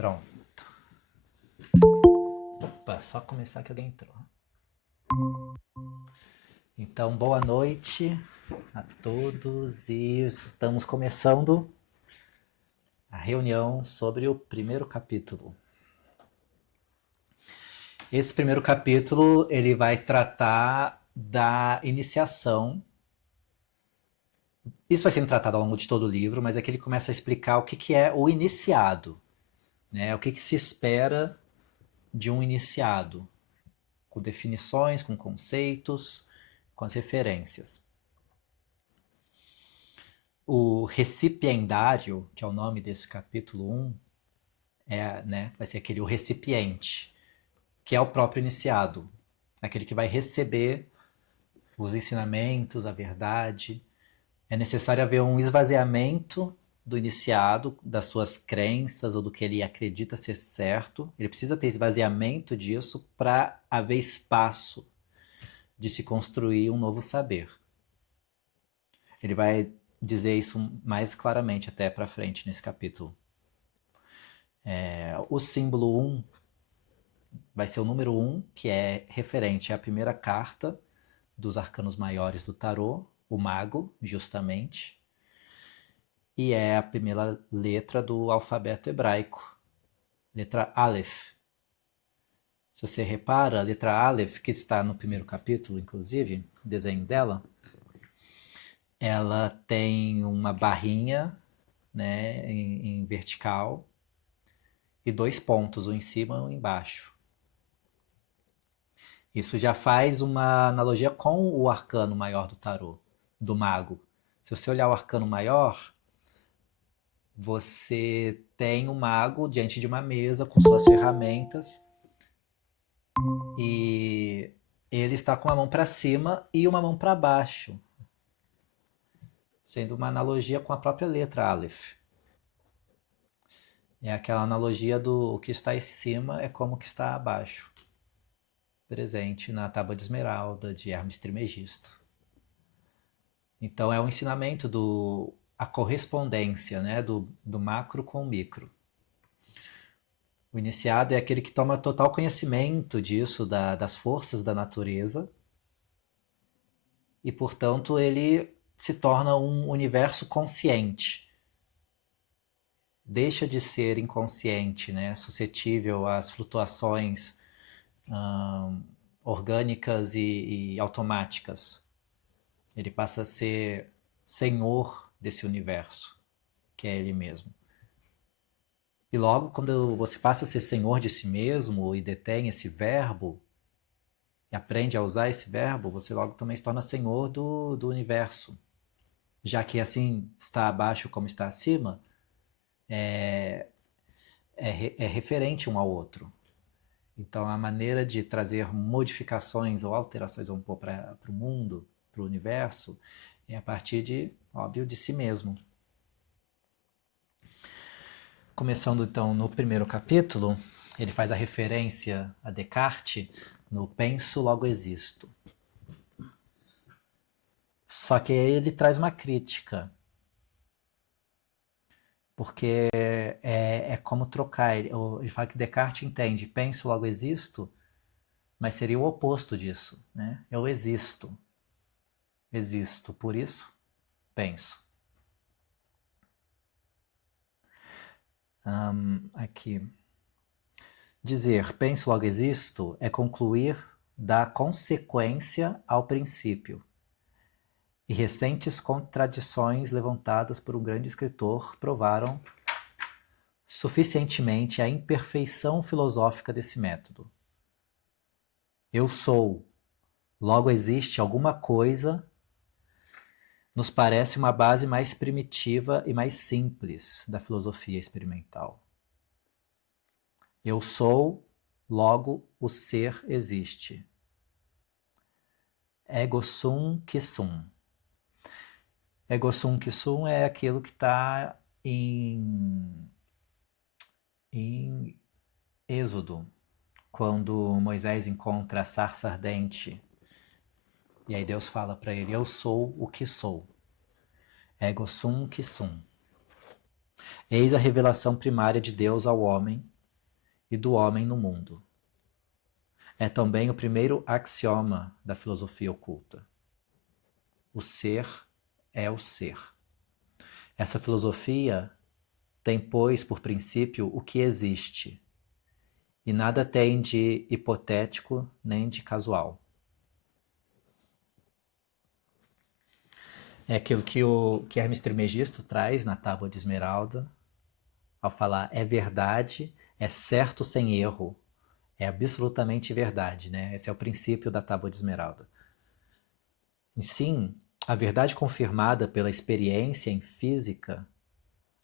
Pronto. Opa, só começar que alguém entrou. Então, boa noite a todos e estamos começando a reunião sobre o primeiro capítulo. Esse primeiro capítulo, ele vai tratar da iniciação. Isso vai sendo tratado ao longo de todo o livro, mas aqui ele começa a explicar o que é o iniciado, né? O que se espera de um iniciado, com definições, com conceitos, com as referências. O recipiendário, que é o nome desse capítulo 1, vai ser o recipiente, que é o próprio iniciado, aquele que vai receber os ensinamentos, a verdade. É necessário haver um esvaziamento do iniciado, das suas crenças ou do que ele acredita ser certo. Ele precisa ter esvaziamento disso para haver espaço de se construir um novo saber. Ele vai dizer isso mais claramente até para frente nesse capítulo. O símbolo 1 vai ser o número 1, que é referente à primeira carta dos arcanos maiores do tarô, o mago, justamente, e é a primeira letra do alfabeto hebraico, letra Aleph. Se você repara, a letra Aleph, que está no primeiro capítulo, inclusive, o desenho dela, ela tem uma barrinha, né, em vertical e 2 pontos, um em cima e um embaixo. Isso já faz uma analogia com o arcano maior do tarô, do mago. Se você olhar o arcano maior, você tem o mago diante de uma mesa com suas ferramentas e ele está com uma mão para cima e uma mão para baixo, sendo uma analogia com a própria letra Aleph. É aquela analogia do que está em cima é como o que está abaixo, presente na Tábua de Esmeralda de Hermes Trismegisto. Então é um ensinamento a correspondência, né, do macro com o micro. O iniciado é aquele que toma total conhecimento disso, das forças da natureza, e portanto ele se torna um universo consciente. Deixa de ser inconsciente, né, suscetível às flutuações orgânicas e automáticas. Ele passa a ser senhor desse universo, que é ele mesmo. E logo, quando você passa a ser senhor de si mesmo e detém esse verbo, e aprende a usar esse verbo, você logo também se torna senhor do universo. Já que assim está abaixo como está acima, é referente um ao outro. Então a maneira de trazer modificações ou alterações, vamos pôr, para o mundo, para o universo, é a partir de, óbvio, de si mesmo. Começando então no primeiro capítulo, ele faz a referência a Descartes no penso, logo existo. Só que aí ele traz uma crítica, porque é como trocar. Ele fala que Descartes entende penso, logo existo, mas seria o oposto disso, né? Eu existo. Existo, por isso penso. Aqui. Dizer penso, logo existo é concluir da consequência ao princípio. E recentes contradições levantadas por um grande escritor provaram suficientemente a imperfeição filosófica desse método. Eu sou, logo existe alguma coisa, nos parece uma base mais primitiva e mais simples da filosofia experimental. Eu sou, logo o ser existe. Ego sum qui sum. Ego sum qui sum é aquilo que está em Êxodo, quando Moisés encontra a sarça ardente. E aí Deus fala para ele, eu sou o que sou. Ego sum qui sum. Eis a revelação primária de Deus ao homem, e do homem no mundo. É também o primeiro axioma da filosofia oculta. O ser é o ser. Essa filosofia tem, pois, por princípio o que existe, e nada tem de hipotético nem de casual. É aquilo que o Hermes Trismegisto traz na Tábua de Esmeralda, ao falar é verdade, é certo sem erro, é absolutamente verdade, né? Esse é o princípio da Tábua de Esmeralda. E sim, a verdade confirmada pela experiência em física,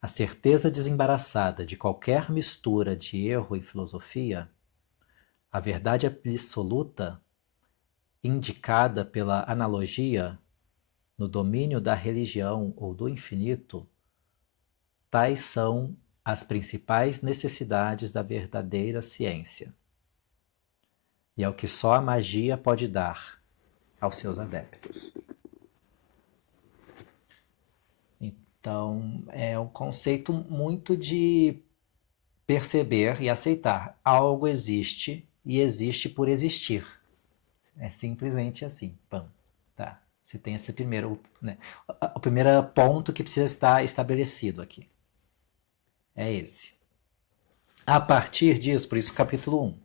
a certeza desembaraçada de qualquer mistura de erro e filosofia, a verdade absoluta, indicada pela analogia no domínio da religião ou do infinito, tais são as principais necessidades da verdadeira ciência. E é o que só a magia pode dar aos seus adeptos. Então, é um conceito muito de perceber e aceitar. Algo existe e existe por existir. É simplesmente assim. Pam, tá. Você tem esse primeiro, né? O primeiro ponto que precisa estar estabelecido aqui. É esse. A partir disso, por isso capítulo 1,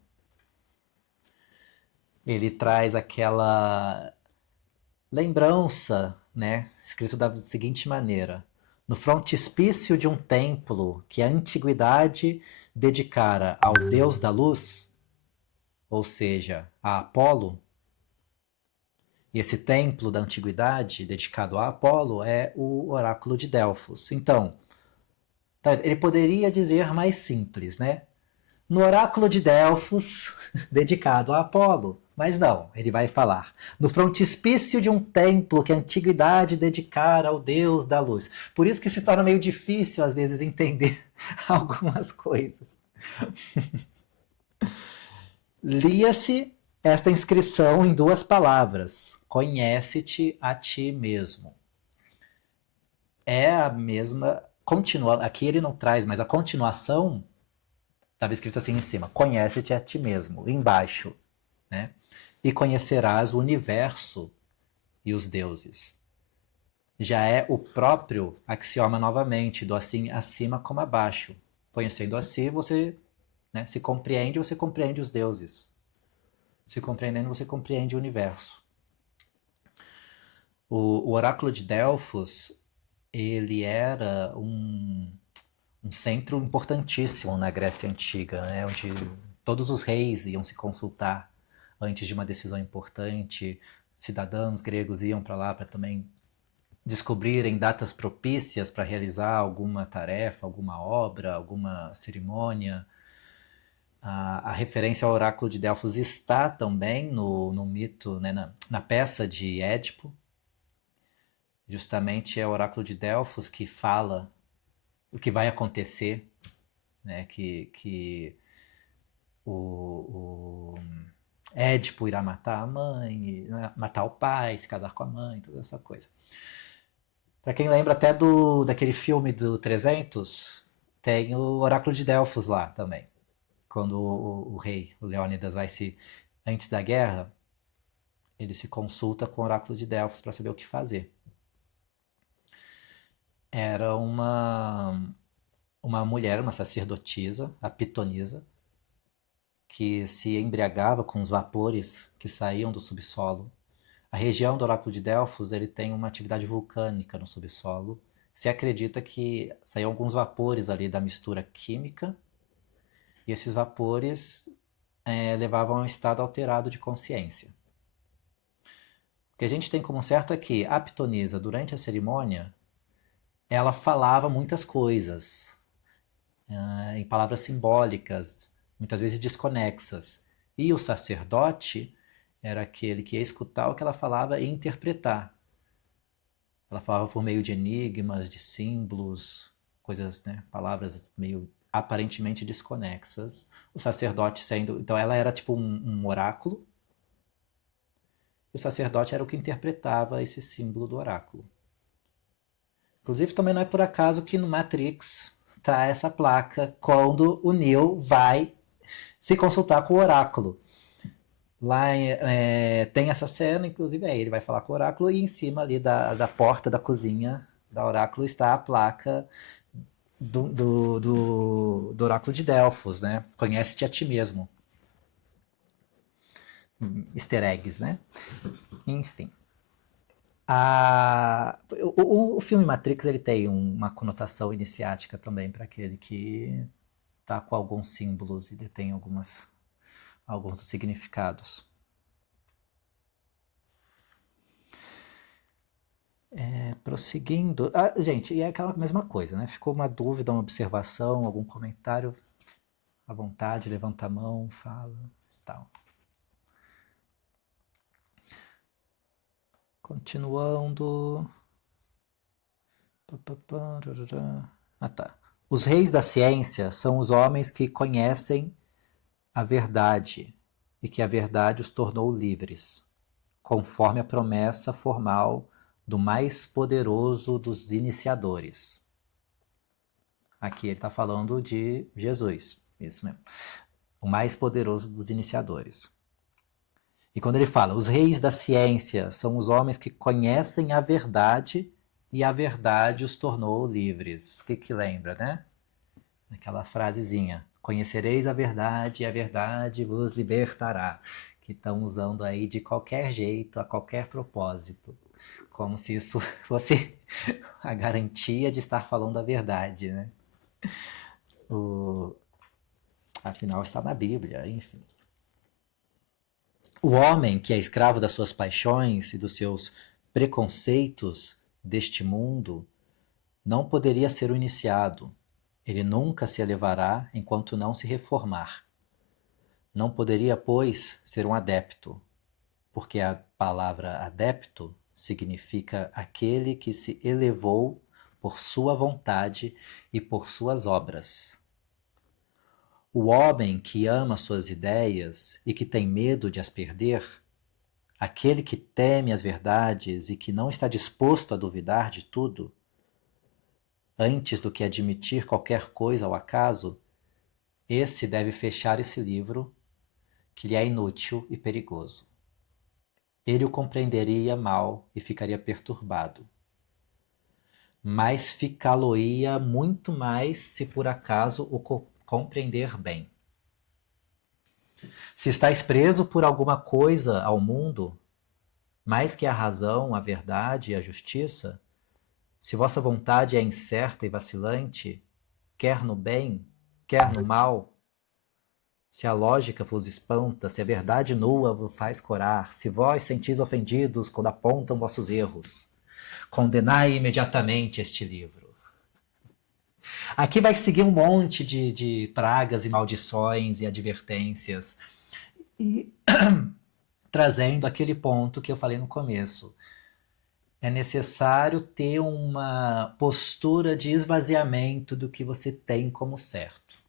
ele traz aquela lembrança, né, escrito da seguinte maneira: no frontispício de um templo que a antiguidade dedicara ao deus da luz, ou seja, a Apolo, e esse templo da antiguidade dedicado a Apolo é o oráculo de Delfos. Então, ele poderia dizer mais simples, né? No oráculo de Delfos, dedicado a Apolo. Mas não, ele vai falar no frontispício de um templo que a antiguidade dedicara ao deus da luz. Por isso que se torna meio difícil, às vezes, entender algumas coisas. Lia-se esta inscrição em duas palavras: conhece-te a ti mesmo. É a mesma. Aqui ele não traz, mas a continuação estava escrito assim em cima: conhece-te a ti mesmo. Embaixo, né? E conhecerás o universo e os deuses. Já é o próprio axioma novamente, do assim acima como abaixo. Conhecendo a si, você, né, se compreende, você compreende os deuses. Se compreendendo, você compreende o universo. O oráculo de Delfos, ele era um centro importantíssimo na Grécia Antiga, né, onde todos os reis iam se consultar antes de uma decisão importante. Cidadãos gregos iam para lá para também descobrirem datas propícias para realizar alguma tarefa, alguma obra, alguma cerimônia. A referência ao oráculo de Delfos está também no mito, né, na peça de Édipo. Justamente é o oráculo de Delfos que fala o que vai acontecer, né, que o Édipo irá matar a mãe, matar o pai, se casar com a mãe, toda essa coisa. Para quem lembra até daquele filme do 300, tem o Oráculo de Delfos lá também. Quando o rei, o Leônidas, antes da guerra, ele se consulta com o Oráculo de Delfos para saber o que fazer. Era uma mulher, uma sacerdotisa, a Pitonisa, que se embriagava com os vapores que saíam do subsolo. A região do Oráculo de Delfos, ele tem uma atividade vulcânica no subsolo. Se acredita que saíam alguns vapores ali da mistura química, e esses vapores levavam a um estado alterado de consciência. O que a gente tem como certo é que a Pitonisa, durante a cerimônia, ela falava muitas coisas, em palavras simbólicas, muitas vezes desconexas. E o sacerdote era aquele que ia escutar o que ela falava e interpretar. Ela falava por meio de enigmas, de símbolos, coisas, né, palavras meio aparentemente desconexas. O sacerdote sendo... Então ela era tipo um oráculo. E o sacerdote era o que interpretava esse símbolo do oráculo. Inclusive também não é por acaso que no Matrix tá essa placa quando o Neo vai se consultar com o oráculo. Lá tem essa cena, inclusive, ele vai falar com o oráculo e em cima ali da porta da cozinha da oráculo está a placa do oráculo de Delfos, né? Conhece-te a ti mesmo. Easter eggs, né? Enfim. O filme Matrix ele tem uma conotação iniciática também para aquele que tá com alguns símbolos e detém alguns dos significados. Prosseguindo. Gente, e é aquela mesma coisa, né? Ficou uma dúvida, uma observação, algum comentário? À vontade, levanta a mão, fala, tal. Continuando. Tá. Os reis da ciência são os homens que conhecem a verdade e que a verdade os tornou livres, conforme a promessa formal do mais poderoso dos iniciadores. Aqui ele está falando de Jesus, isso mesmo. O mais poderoso dos iniciadores. E quando ele fala, os reis da ciência são os homens que conhecem a verdade e a verdade os tornou livres. O que lembra, né? Aquela frasezinha, conhecereis a verdade e a verdade vos libertará. Que estão usando aí de qualquer jeito, a qualquer propósito. Como se isso fosse a garantia de estar falando a verdade, né? Afinal está na Bíblia, enfim. O homem que é escravo das suas paixões e dos seus preconceitos deste mundo não poderia ser o iniciado. Ele nunca se elevará enquanto não se reformar. Não poderia, pois, ser um adepto, porque a palavra adepto significa aquele que se elevou por sua vontade e por suas obras. O homem que ama suas ideias e que tem medo de as perder, aquele que teme as verdades e que não está disposto a duvidar de tudo, antes do que admitir qualquer coisa ao acaso, esse deve fechar esse livro, que lhe é inútil e perigoso. Ele o compreenderia mal e ficaria perturbado. Mas ficá-lo-ia muito mais se por acaso o compreender bem. Se estáis preso por alguma coisa ao mundo, mais que a razão, a verdade e a justiça, se vossa vontade é incerta e vacilante, quer no bem, quer no mal, se a lógica vos espanta, se a verdade nua vos faz corar, se vós sentis ofendidos quando apontam vossos erros, condenai imediatamente este livro. Aqui vai seguir um monte de pragas e maldições e advertências, e trazendo aquele ponto que eu falei no começo. É necessário ter uma postura de esvaziamento do que você tem como certo.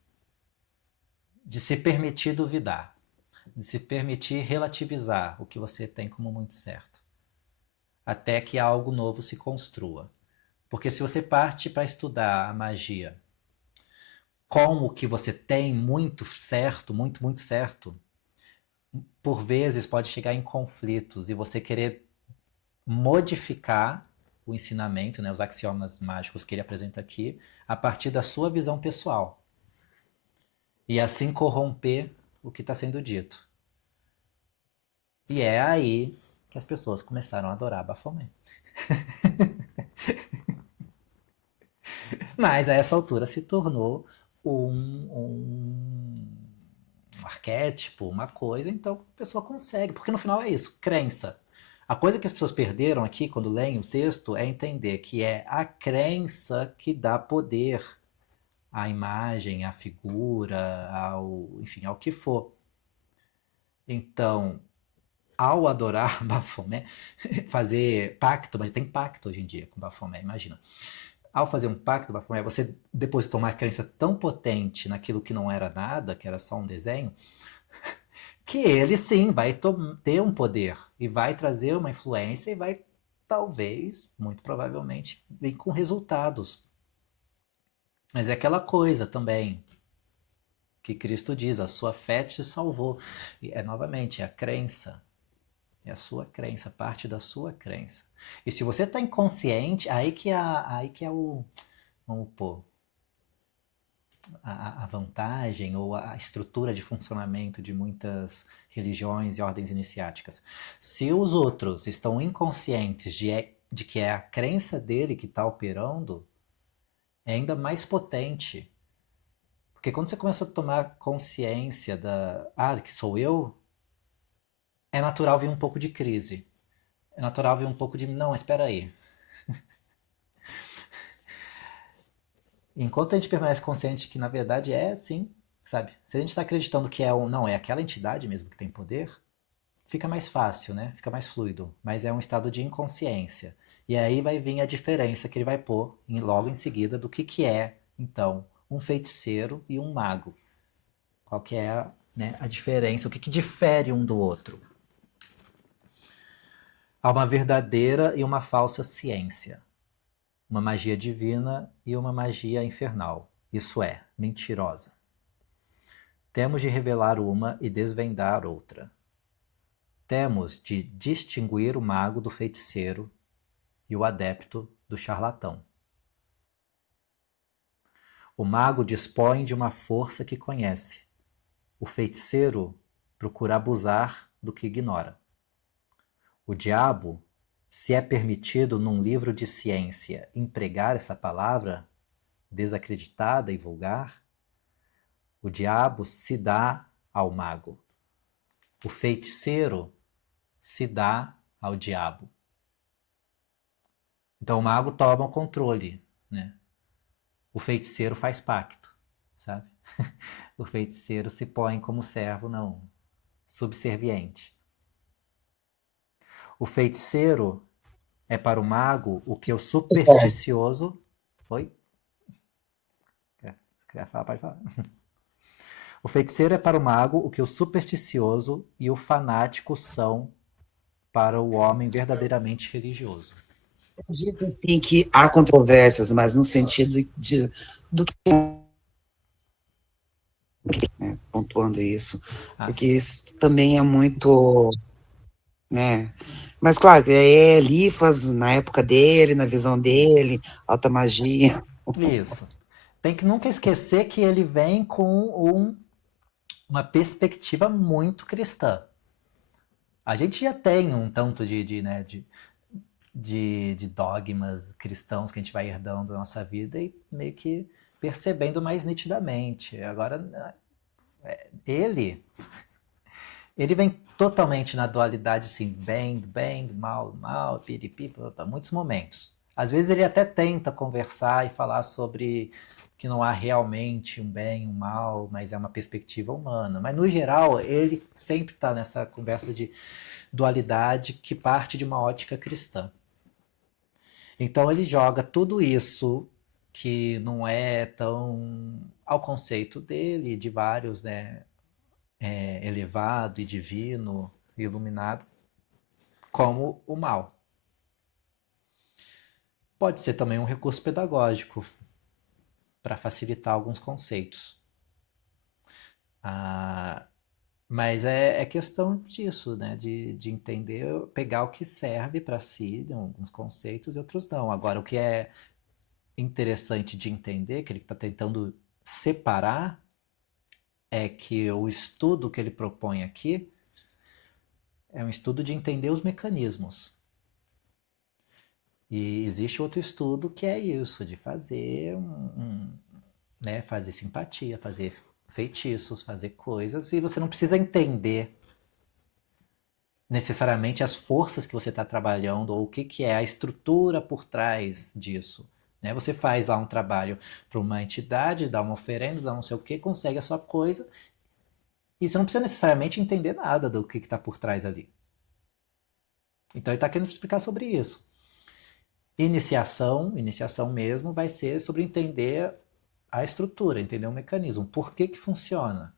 De se permitir duvidar. De se permitir relativizar o que você tem como muito certo. Até que algo novo se construa. Porque se você parte para estudar a magia com o que você tem muito certo, muito, muito certo, por vezes pode chegar em conflitos e você querer modificar o ensinamento, né, os axiomas mágicos que ele apresenta aqui, a partir da sua visão pessoal. E assim corromper o que está sendo dito. E é aí que as pessoas começaram a adorar Baphomet. Mas a essa altura se tornou um arquétipo, uma coisa, então a pessoa consegue, porque no final é isso, crença. A coisa que as pessoas perderam aqui quando leem o texto é entender que é a crença que dá poder à imagem, à figura, enfim, ao que for. Então, ao adorar Baphomet, fazer pacto, mas tem pacto hoje em dia com Baphomet, imagina. Ao fazer um pacto com Baphomet, você depositou uma crença tão potente naquilo que não era nada, que era só um desenho, que ele sim vai ter um poder e vai trazer uma influência e vai, talvez, muito provavelmente, vir com resultados. Mas é aquela coisa também. que Cristo diz, a sua fé te salvou. E novamente, é a crença. É a sua crença, parte da sua crença. E se você está inconsciente, aí que é o, vamos pôr, a vantagem ou a estrutura de funcionamento de muitas religiões e ordens iniciáticas. Se os outros estão inconscientes de que é a crença dele que está operando, é ainda mais potente. Porque quando você começa a tomar consciência que sou eu, é natural vir um pouco de crise. É natural vir um pouco de, não, espera aí. Enquanto a gente permanece consciente que na verdade é sim, sabe? Se a gente está acreditando que não, é aquela entidade mesmo que tem poder, fica mais fácil, né? Fica mais fluido. Mas é um estado de inconsciência. E aí vai vir a diferença que ele vai pôr logo em seguida do que é, então, um feiticeiro e um mago. Qual que é, né, a diferença, o que difere um do outro. Há uma verdadeira e uma falsa ciência. Uma magia divina e uma magia infernal. Isso é, mentirosa. Temos de revelar uma e desvendar outra. Temos de distinguir o mago do feiticeiro e o adepto do charlatão. O mago dispõe de uma força que conhece. O feiticeiro procura abusar do que ignora. O diabo, se é permitido num livro de ciência empregar essa palavra, desacreditada e vulgar, o diabo se dá ao mago. O feiticeiro se dá ao diabo. Então o mago toma o controle, né? O feiticeiro faz pacto, sabe? O feiticeiro se põe como servo, não, subserviente. O feiticeiro é para o mago o que o supersticioso... Oi? Se quiser falar, pode falar. O feiticeiro é para o mago o que o supersticioso e o fanático são para o homem verdadeiramente religioso. Em que há controvérsias, mas no sentido do que, né, pontuando isso, porque sim. isso também é muito, né, mas claro, é Elifas na época dele, na visão dele, alta magia. Isso. Tem que nunca esquecer que ele vem com uma perspectiva muito cristã. A gente já tem um tanto de dogmas cristãos que a gente vai herdando da nossa vida e meio que percebendo mais nitidamente. Agora, ele vem totalmente na dualidade, assim, bem, mal, piripi, muitos momentos. Às vezes ele até tenta conversar e falar sobre que não há realmente um bem, um mal, mas é uma perspectiva humana. Mas no geral, ele sempre está nessa conversa de dualidade que parte de uma ótica cristã. Então ele joga tudo isso que não é tão ao conceito dele, de vários, né, elevado e divino, iluminado, como o mal. Pode ser também um recurso pedagógico para facilitar alguns conceitos. Ah, mas é questão disso, né? De entender, pegar o que serve para si, de alguns conceitos e outros não. Agora, o que é interessante de entender, que ele está tentando separar, é que o estudo que ele propõe aqui é um estudo de entender os mecanismos. E existe outro estudo que é isso, de fazer né, fazer simpatia, fazer feitiços, fazer coisas, e você não precisa entender necessariamente as forças que você está trabalhando ou o que é a estrutura por trás disso. Né? Você faz lá um trabalho para uma entidade, dá uma oferenda, dá não sei o que, consegue a sua coisa, e você não precisa necessariamente entender nada do que está por trás ali. Então ele está querendo explicar sobre isso. Iniciação mesmo, vai ser sobre entender a estrutura, entender o mecanismo. Por que funciona?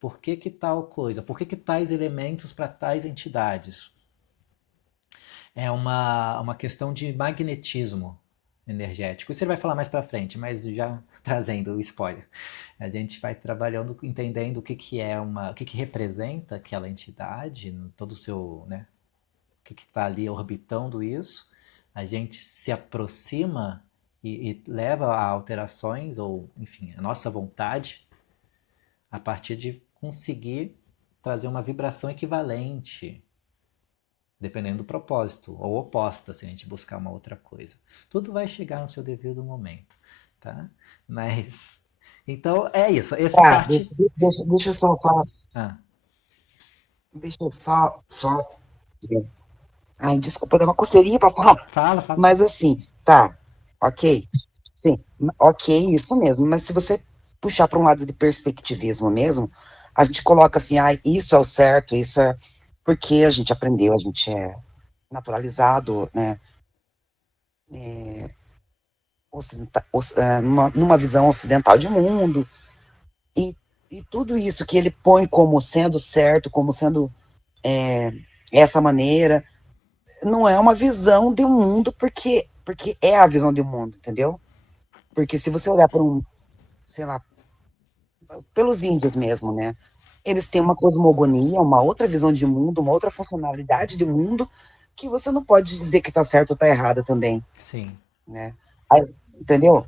Por que tal coisa? Por que tais elementos para tais entidades? É uma questão de magnetismo. energético. Isso ele vai falar mais para frente, mas já trazendo o spoiler. A gente vai trabalhando, entendendo o que é o que representa aquela entidade, todo o seu, né, o que está ali orbitando isso. A gente se aproxima e leva a alterações, ou enfim, a nossa vontade, a partir de conseguir trazer uma vibração equivalente, dependendo do propósito, ou oposta, se a gente buscar uma outra coisa. Tudo vai chegar no seu devido momento, tá? Mas, então, é isso. Essa Tá, parte... deixa eu só falar, Ah, deixa eu só, ai, desculpa, deu uma coceirinha para falar, fala, fala, fala. mas assim, tá, ok, sim, ok, isso mesmo, mas se você puxar para um lado de perspectivismo mesmo, a gente coloca assim, ah, isso é o certo, isso é porque a gente aprendeu, a gente é naturalizado, né, numa visão ocidental de mundo, e, e tudo isso que ele põe como sendo certo, como sendo é, essa maneira, não é uma visão de mundo, porque é a visão de mundo, entendeu? Porque se você olhar para sei lá, pelos índios mesmo, né? Eles têm uma cosmogonia, uma outra visão de mundo, uma outra funcionalidade de mundo, que você não pode dizer que está certo ou está errada também, Sim. né? Aí, entendeu?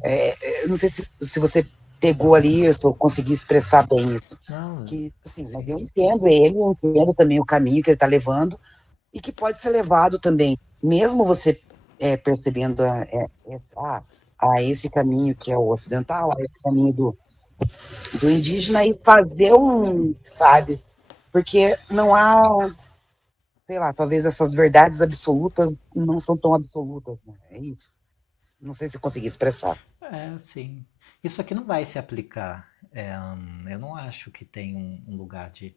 Não sei se você pegou ali, se eu consegui expressar bem isso. Não, Que, assim, mas sim. eu entendo ele, eu entendo também o caminho que ele está levando, e que pode ser levado também, mesmo você percebendo esse caminho que é o ocidental, a esse caminho do indígena, e fazer sabe? Porque não há, sei lá, talvez essas verdades absolutas não são tão absolutas, né? É isso. Não sei se eu consegui expressar. É, sim. Isso aqui não vai se aplicar. Eu não acho que tem um lugar de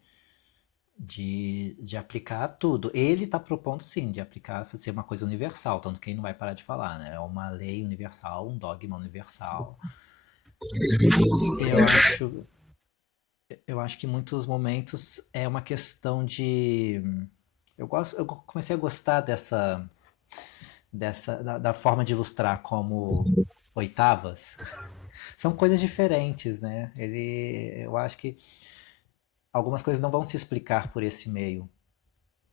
aplicar tudo. Ele está propondo, sim, de aplicar, ser uma coisa universal, tanto que ele não vai parar de falar, né? É uma lei universal, um dogma universal. Eu acho, eu acho que em muitos momentos é uma questão de... eu comecei a gostar da forma de ilustrar como oitavas. São coisas diferentes, né? Eu acho que algumas coisas não vão se explicar por esse meio.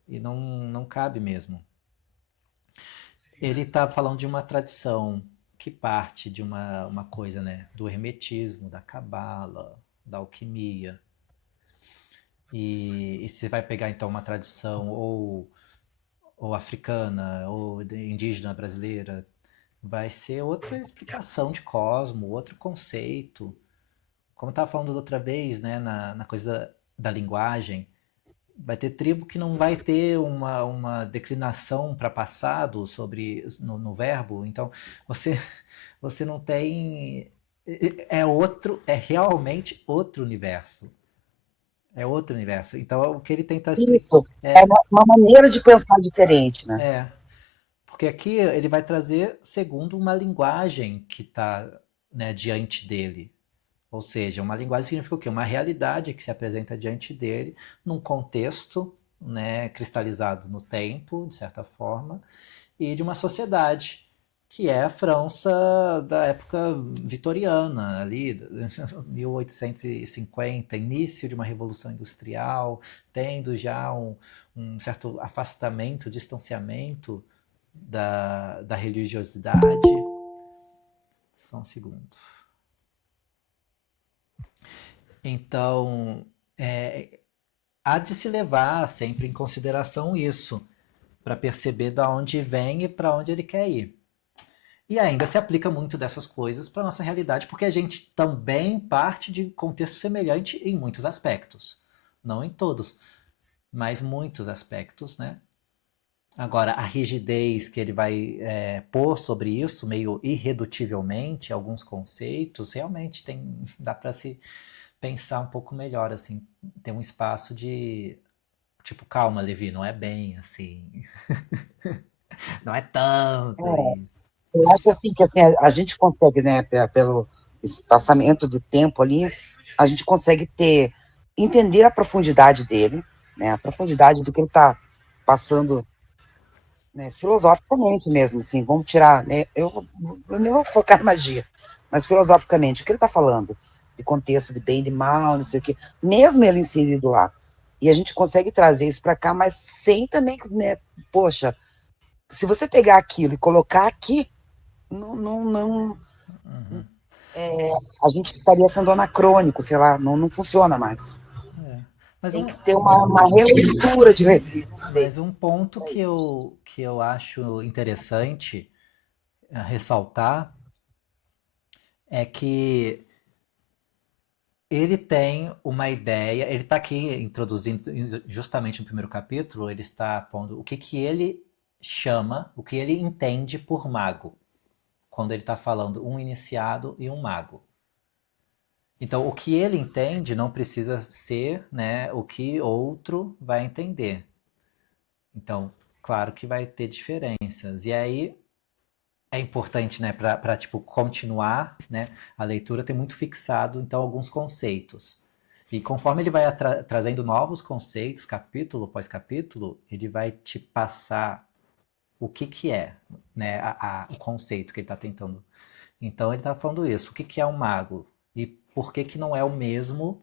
E não cabe mesmo. Ele está falando de uma tradição que parte de uma coisa, né? Do hermetismo, da cabala, da alquimia. E se vai pegar então uma tradição ou africana, ou indígena brasileira, vai ser outra explicação de cosmo, outro conceito. Como eu estava falando da outra vez, né, na coisa da linguagem, vai ter tribo que não vai ter uma declinação para passado sobre no verbo, então você você não tem, é realmente outro universo. É outro universo. Então o que ele tenta explicar Isso. É uma maneira de pensar diferente, né? é porque aqui ele vai trazer segundo uma linguagem que está, né, diante dele. Ou seja, uma linguagem significa o quê? Uma realidade que se apresenta diante dele num contexto, né, cristalizado no tempo, de certa forma, e de uma sociedade que é a França da época vitoriana, ali, 1850, início de uma revolução industrial, tendo já um certo afastamento, distanciamento da religiosidade. Só um segundo. Então, é, há de se levar sempre em consideração isso, para perceber da onde vem e para onde ele quer ir. E ainda se aplica muito dessas coisas para nossa realidade, porque a gente também parte de contexto semelhante em muitos aspectos. Não em todos, mas muitos aspectos, né? Agora, a rigidez que ele vai pôr sobre isso, meio irredutivelmente, alguns conceitos, realmente dá para se pensar um pouco melhor, assim, ter um espaço de tipo, calma, Levi, não é bem assim. Não é tanto isso. Eu acho assim, que assim, a gente consegue, né, pelo espaçamento de tempo ali, a gente consegue entender a profundidade dele, né, a profundidade do que ele está passando né, filosoficamente mesmo, assim, vamos tirar, né, eu nem vou focar na magia, mas filosoficamente, o que ele está falando? De contexto de bem e de mal, não sei o quê, mesmo ele inserido lá. E a gente consegue trazer isso para cá, mas sem também, né, poxa, se você pegar aquilo e colocar aqui, não Uhum. a gente estaria sendo anacrônico, sei lá, não funciona mais. É. Mas Tem um, que ter uma releitura de Levi, não sei. mas um ponto que eu acho interessante ressaltar é que ele tem uma ideia, ele está aqui introduzindo, justamente no primeiro capítulo, ele está pondo o que ele chama, o que ele entende por mago, quando ele está falando um iniciado e um mago. Então, o que ele entende não precisa ser, né, o que outro vai entender. Então, claro que vai ter diferenças. E aí é importante, né, para tipo continuar, né, a leitura ter muito fixado então alguns conceitos. E conforme ele vai trazendo novos conceitos, capítulo após capítulo, ele vai te passar o que é, né, o conceito que ele está tentando. Então ele está falando isso. O que é um mago e por que não é o mesmo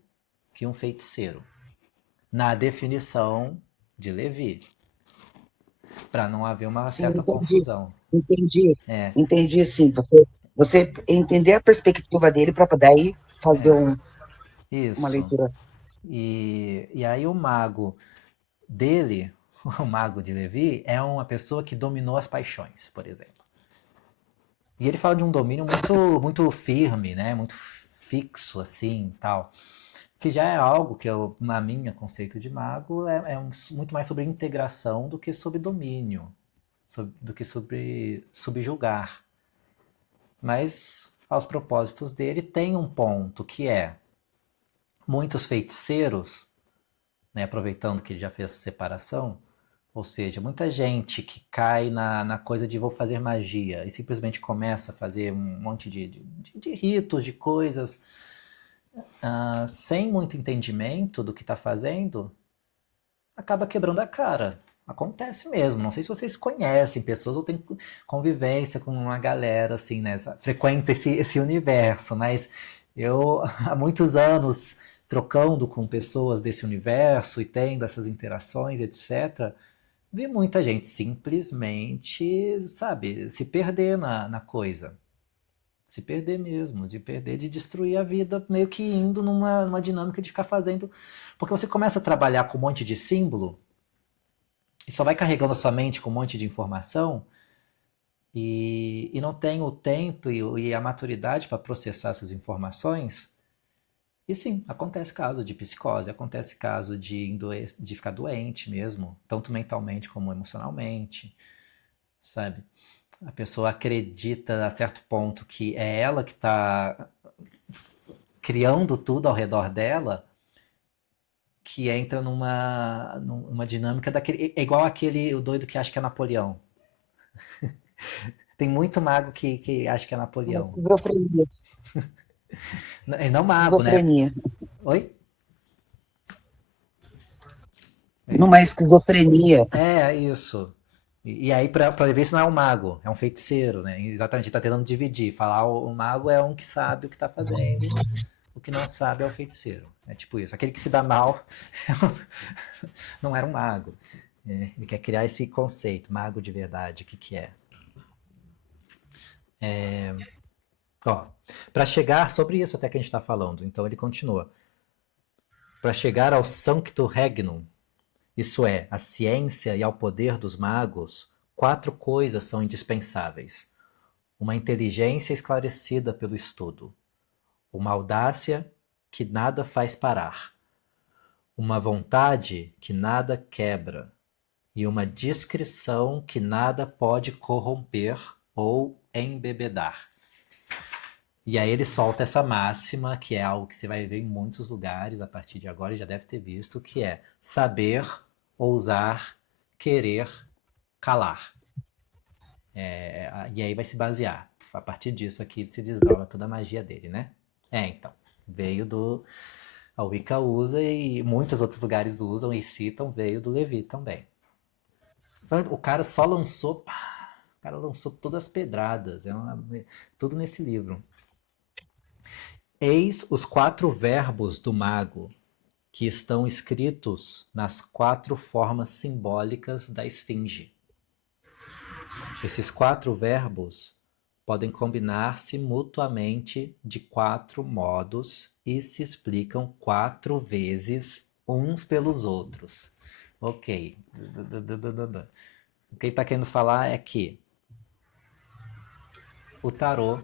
que um feiticeiro? Na definição de Levi, para não haver uma Sim, certa confusão. entendi, É, entendi, sim. Você entender a perspectiva dele para poder aí fazer é, uma isso. leitura. E aí o mago dele, o mago de Levi, é uma pessoa que dominou as paixões, por exemplo. E ele fala de um domínio muito firme, né? Muito fixo, assim, tal. Que já é algo que eu, na minha conceito de mago, muito mais sobre integração do que sobre domínio, do que sobre subjugar. Mas, aos propósitos dele, tem um ponto que é muitos feiticeiros, né, aproveitando que ele já fez a separação, ou seja, muita gente que cai na coisa de vou fazer magia e simplesmente começa a fazer um monte de ritos, de coisas, sem muito entendimento do que está fazendo, acaba quebrando a cara. Acontece mesmo. Não sei se vocês conhecem pessoas ou têm convivência com uma galera assim, né? Frequenta esse universo, mas eu há muitos anos trocando com pessoas desse universo e tendo essas interações, etc., vi muita gente simplesmente, sabe, se perder na coisa. Se perder mesmo, de perder, de destruir a vida, meio que indo numa dinâmica de ficar fazendo. Porque você começa a trabalhar com um monte de símbolo e só vai carregando a sua mente com um monte de informação e não tem o tempo e a maturidade para processar essas informações. E sim, acontece caso de psicose, acontece caso de ficar doente mesmo, tanto mentalmente como emocionalmente, sabe? A pessoa acredita a certo ponto que é ela que está criando tudo ao redor dela, que entra numa dinâmica daquele. É igual aquele o doido que acha que é Napoleão. Tem muito mago que acha que é Uma Napoleão. esquizofrenia. Não mago, né? Esquizofrenia. Oi? Numa esquizofrenia. É, isso. E aí, pra ver, isso não é um mago, é um feiticeiro, né? Exatamente, ele tá tentando dividir. Falar o mago é um que sabe o que tá fazendo, o que não sabe é o feiticeiro. É tipo isso. Aquele que se dá mal não era um mago. É, ele quer criar esse conceito, mago de verdade, o que é? Ó, para chegar sobre isso até que a gente está falando, então ele continua. Para chegar ao Sancto Regnum, isso é, à ciência e ao poder dos magos, 4 coisas são indispensáveis: uma inteligência esclarecida pelo estudo, uma audácia que nada faz parar, uma vontade que nada quebra e uma discrição que nada pode corromper ou embebedar. E aí ele solta essa máxima, que é algo que você vai ver em muitos lugares a partir de agora, e já deve ter visto, que é saber, ousar, querer, calar. E aí vai se basear. A partir disso aqui se desdobra toda a magia dele, né? Então. Veio do. A Wicca usa e muitos outros lugares usam e citam, veio do Levi também. O cara só lançou, o cara lançou todas as pedradas, tudo nesse livro. Eis os 4 verbos do mago, que estão escritos nas 4 formas simbólicas da esfinge. Esses 4 verbos podem combinar-se mutuamente de 4 modos e se explicam 4 vezes uns pelos outros. Ok. O que ele está querendo falar é que o tarô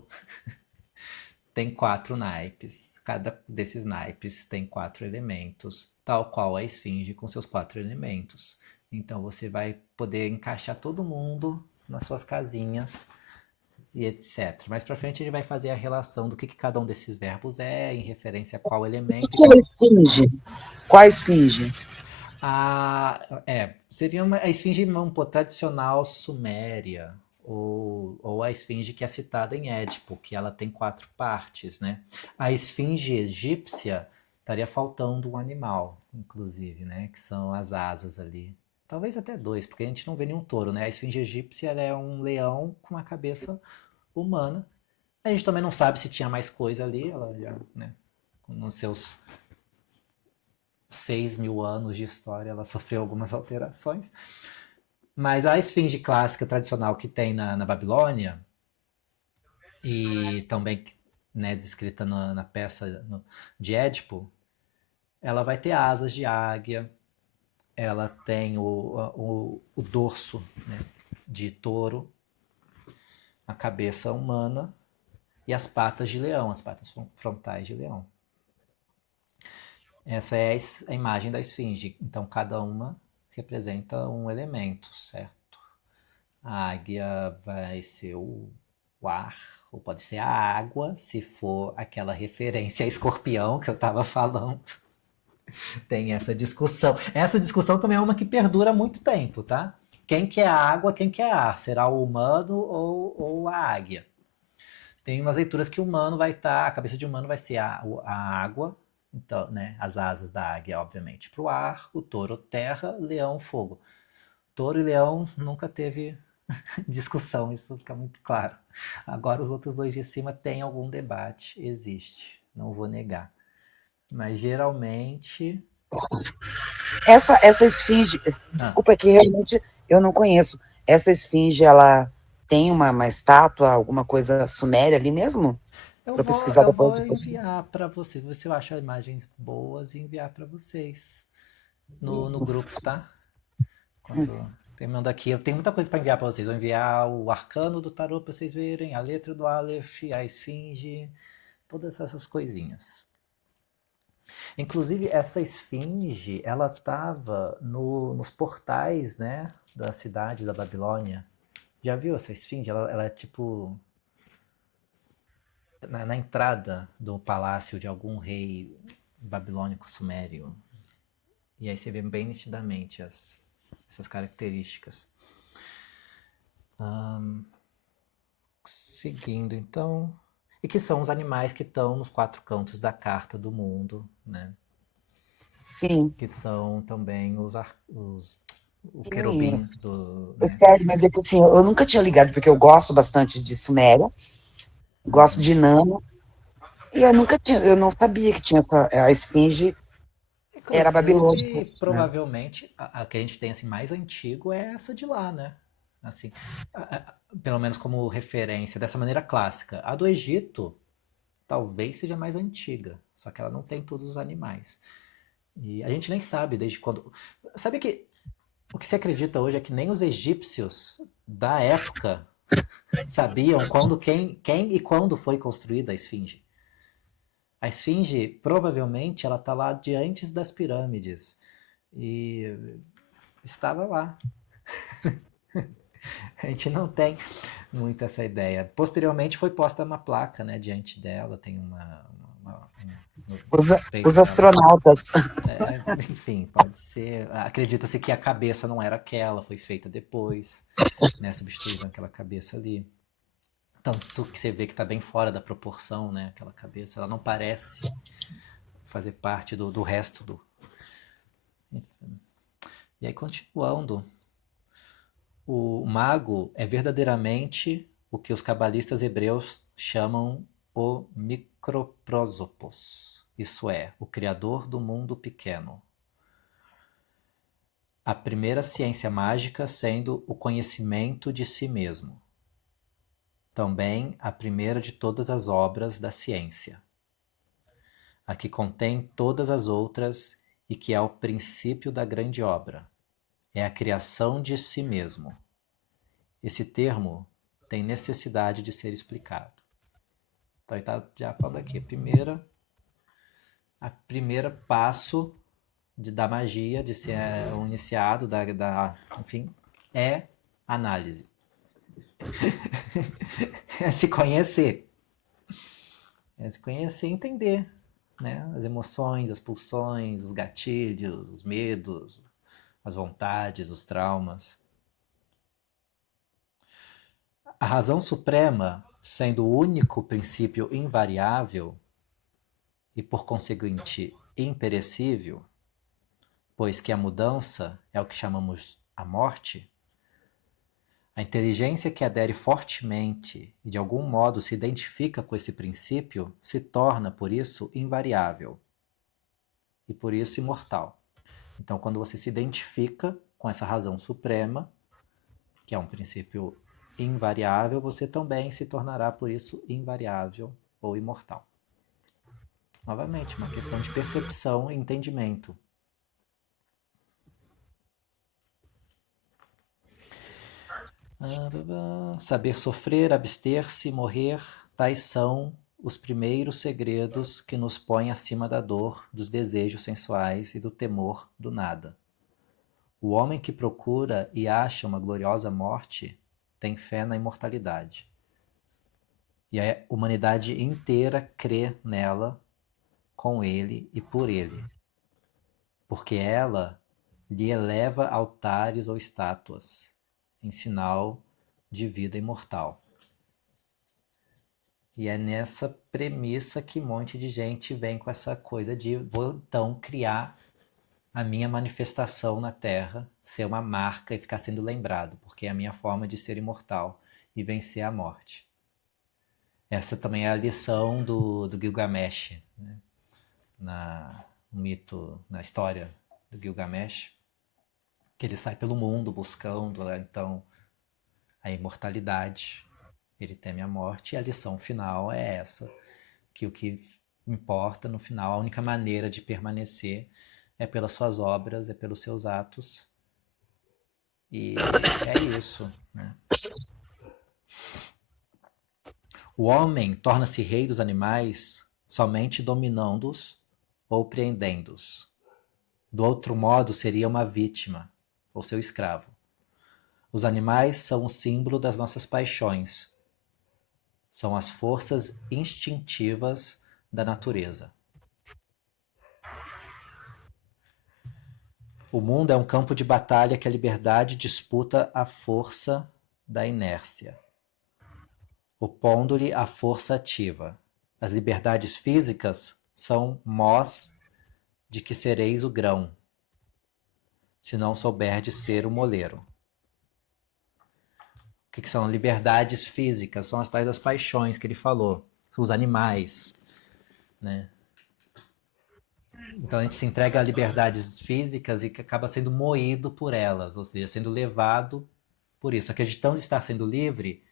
tem 4 naipes. Cada desses naipes tem 4 elementos, tal qual a esfinge com seus 4 elementos. Então você vai poder encaixar todo mundo nas suas casinhas e etc. Mais para frente ele vai fazer a relação do que cada um desses verbos é, em referência a qual elemento e Que é qual. a esfinge? Qual a esfinge? Seria a esfinge tradicional suméria, ou a esfinge que é citada em Édipo, que ela tem 4 partes, né? A esfinge egípcia estaria faltando um animal, inclusive, né? Que são as asas ali. Talvez até 2, porque a gente não vê nenhum touro, né? A esfinge egípcia ela é um leão com uma cabeça humana. A gente também não sabe se tinha mais coisa ali, ela já, né? Nos seus 6.000 anos de história, ela sofreu algumas alterações. Mas a esfinge clássica tradicional que tem na Babilônia, e também, né, descrita na peça de Édipo, ela vai ter asas de águia, ela tem o dorso, né, de touro, a cabeça humana e as patas de leão, as patas frontais de leão. Essa é a imagem da esfinge. Então, cada uma representa um elemento, certo? A águia vai ser o ar, ou pode ser a água, se for aquela referência a escorpião que eu estava falando. Tem essa discussão. Essa discussão também é uma que perdura há muito tempo, tá? Quem que é água, quem que é ar? Será o humano ou a águia? Tem umas leituras que o humano vai estar, a cabeça de humano vai ser a água, então, né, as asas da águia, obviamente, para o ar, o touro terra, leão fogo. Touro e leão nunca teve discussão, isso fica muito claro. Agora os outros dois de cima tem algum debate, existe, não vou negar. Mas geralmente. Essa esfinge, Ah, desculpa que realmente eu não conheço. Essa esfinge, ela tem uma estátua, alguma coisa suméria ali mesmo? eu Para vou, pesquisar eu depois. vou enviar para vocês, ver se eu acho imagens boas e enviar para vocês no grupo, tá? Quando terminando aqui, eu tenho muita coisa para enviar para vocês. Vou enviar o arcano do tarô para vocês verem, a letra do Aleph, a esfinge, todas essas coisinhas. Inclusive, essa esfinge, ela estava nos portais, né, da cidade da Babilônia. Já viu essa esfinge? Ela é tipo na entrada do palácio de algum rei babilônico sumério. E aí você vê bem nitidamente essas características. Seguindo, então. E que são os animais que estão nos 4 cantos da carta do mundo, né? Sim. Que são também o Sim, querubim do. eu Né? quero, mas é que assim, eu nunca tinha ligado, porque eu gosto bastante de Suméria, gosto de Nano, e eu não sabia que tinha a esfinge era babilônica, Inclusive, né? provavelmente, a que a gente tem assim, mais antigo é essa de lá, né? Assim, pelo menos como referência, dessa maneira clássica. A do Egito talvez seja mais antiga, só que ela não tem todos os animais. E a gente nem sabe desde quando. Sabe que o que se acredita hoje é que nem os egípcios da época sabiam quando, quem e quando foi construída a esfinge. A esfinge, provavelmente, ela está lá de antes das pirâmides. E estava lá. A gente não tem muito essa ideia. Posteriormente foi posta uma placa, né, diante dela, tem no Os, peito os dela. astronautas. Enfim, pode ser. Acredita-se que a cabeça não era aquela, foi feita depois, né, substituíram aquela cabeça ali. Tanto que você vê que está bem fora da proporção, né, aquela cabeça, ela não parece fazer parte do resto do. Enfim. E aí, continuando, O mago é verdadeiramente o que os cabalistas hebreus chamam o microprosopos, isso é, o criador do mundo pequeno. A primeira ciência mágica sendo o conhecimento de si mesmo. Também a primeira de todas as obras da ciência. A que contém todas as outras e que é o princípio da grande obra. É a criação de si mesmo. Esse termo tem necessidade de ser explicado. Então ele está já falando aqui, a primeira passo da magia, de ser um iniciado, enfim, é análise. É se conhecer. É se conhecer e entender, né? As emoções, as pulsões, os gatilhos, os medos, as vontades, os traumas. A razão suprema, sendo o único princípio invariável e, por conseguinte, imperecível, pois que a mudança é o que chamamos a morte, a inteligência que adere fortemente e de algum modo se identifica com esse princípio se torna, por isso, invariável e, por isso, imortal. Então, quando você se identifica com essa razão suprema, que é um princípio invariável, você também se tornará, por isso, invariável ou imortal. Novamente, uma questão de percepção e entendimento. Saber sofrer, abster-se, morrer, tais são os primeiros segredos que nos põem acima da dor, dos desejos sensuais e do temor do nada. O homem que procura e acha uma gloriosa morte tem fé na imortalidade. E a humanidade inteira crê nela, com ele e por ele, porque ela lhe eleva altares ou estátuas, em sinal de vida imortal. E é nessa premissa que um monte de gente vem com essa coisa de vou então criar a minha manifestação na Terra, ser uma marca e ficar sendo lembrado, porque é a minha forma de ser imortal e vencer a morte. Essa também é a lição do Gilgamesh, né? No mito, na história do Gilgamesh, que ele sai pelo mundo buscando, então, a imortalidade, ele teme a morte, e a lição final é essa, que o que importa no final, a única maneira de permanecer é pelas suas obras, é pelos seus atos, e é isso, né? O homem torna-se rei dos animais somente dominando-os ou preendendo-os. Do outro modo, seria uma vítima, ou seu escravo. Os animais são o símbolo das nossas paixões. São as forças instintivas da natureza. O mundo é um campo de batalha que a liberdade disputa a força da inércia, opondo-lhe a força ativa. As liberdades físicas são mós de que sereis o grão, se não souberdes ser o moleiro. O que são liberdades físicas? São as tais das paixões que ele falou, os animais, né? Então a gente se entrega a liberdades físicas e que acaba sendo moído por elas, ou seja, sendo levado por isso, acreditando estar sendo livre,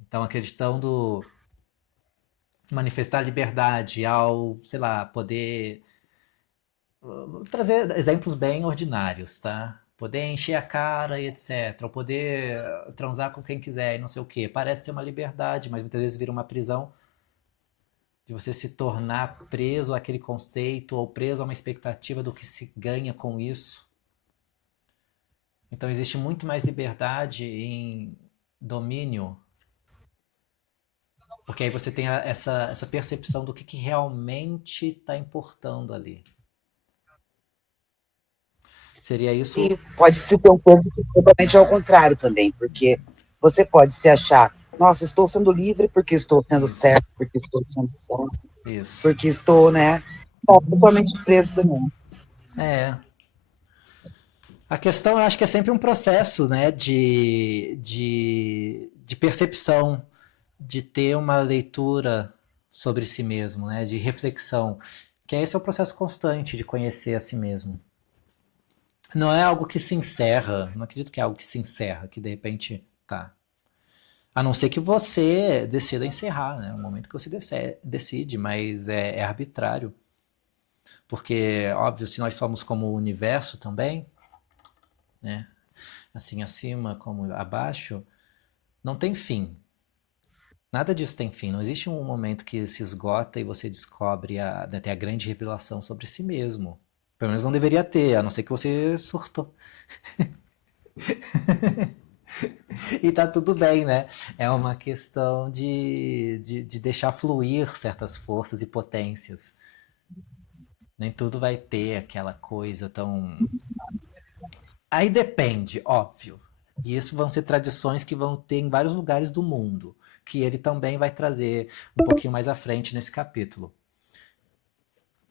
então acreditando manifestar liberdade ao, sei lá, poder trazer exemplos bem ordinários, tá? Poder encher a cara e etc. Ou poder transar com quem quiser e não sei o quê. Parece ser uma liberdade, mas muitas vezes vira uma prisão de você se tornar preso àquele conceito ou preso a uma expectativa do que se ganha com isso. Então existe muito mais liberdade em domínio, porque aí você tem essa percepção do que realmente está importando ali. Seria isso? E pode se ter um coisa completamente ao contrário também, porque você pode se achar, nossa, estou sendo livre porque estou sendo certo, porque estou sendo bom, porque estou, né, totalmente preso também. É. A questão, eu acho que é sempre um processo, né, de percepção, de ter uma leitura sobre si mesmo, né, de reflexão, que esse é o processo constante de conhecer a si mesmo. Não é algo que se encerra, não acredito que é algo que se encerra, que de repente, tá. A não ser que você decida encerrar, né, no momento que você decide, mas é arbitrário. Porque, óbvio, se nós somos como o universo também, né, assim acima como abaixo, não tem fim. Nada disso tem fim. Não existe um momento que se esgota e você descobre né, tem a grande revelação sobre si mesmo. Pelo menos não deveria ter, a não ser que você surtou. E tá tudo bem, né? É uma questão de deixar fluir certas forças e potências. Nem tudo vai ter aquela coisa tão. Aí depende, óbvio. E isso vão ser tradições que vão ter em vários lugares do mundo, que ele também vai trazer um pouquinho mais à frente nesse capítulo.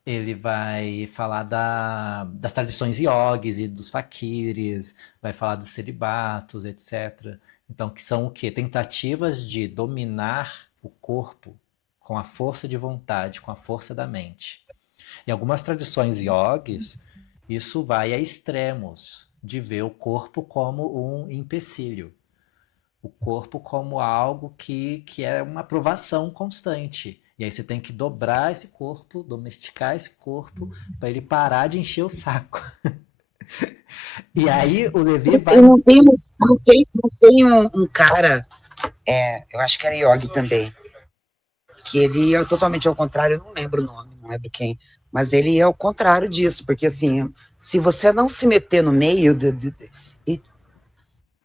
Ele vai falar das tradições iogues e dos faquires, vai falar dos celibatos, etc. Então, que são o quê? Tentativas de dominar o corpo com a força de vontade, com a força da mente. Em algumas tradições iogues, isso vai a extremos, de ver o corpo como um empecilho, o corpo como algo que é uma aprovação constante. E aí você tem que dobrar esse corpo, domesticar esse corpo, para ele parar de encher o saco. E aí o Levi E vai. não tem um cara, eu acho que era Yogi também, que ele é totalmente ao contrário, eu não lembro o nome, não lembro quem, mas ele é o contrário disso, porque assim, se você não se meter no meio e,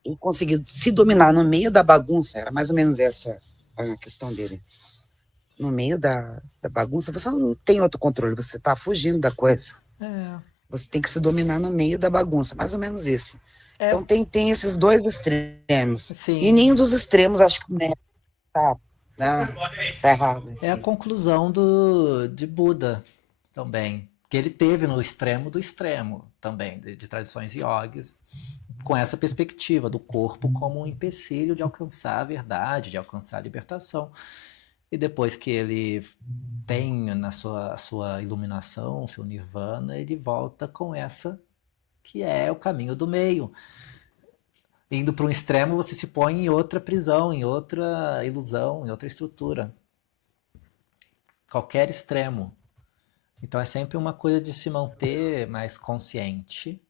e conseguir se dominar no meio da bagunça, era mais ou menos essa a questão dele. No meio da bagunça, você não tem outro controle, você está fugindo da coisa. É, Você tem que se dominar no meio da bagunça, mais ou menos isso. é Então tem esses dois extremos. E sim, nenhum dos extremos, acho que, né, tá, né, tá errado, é a assim. conclusão de Buda também. Que ele teve no extremo do extremo também, de tradições iogues, com essa perspectiva do corpo como um empecilho de alcançar a verdade, de alcançar a libertação. E depois que ele tem na sua iluminação, seu nirvana, ele volta com essa que é o caminho do meio. Indo para um extremo, você se põe em outra prisão, em outra ilusão, em outra estrutura. Qualquer extremo. Então é sempre uma coisa de se manter mais consciente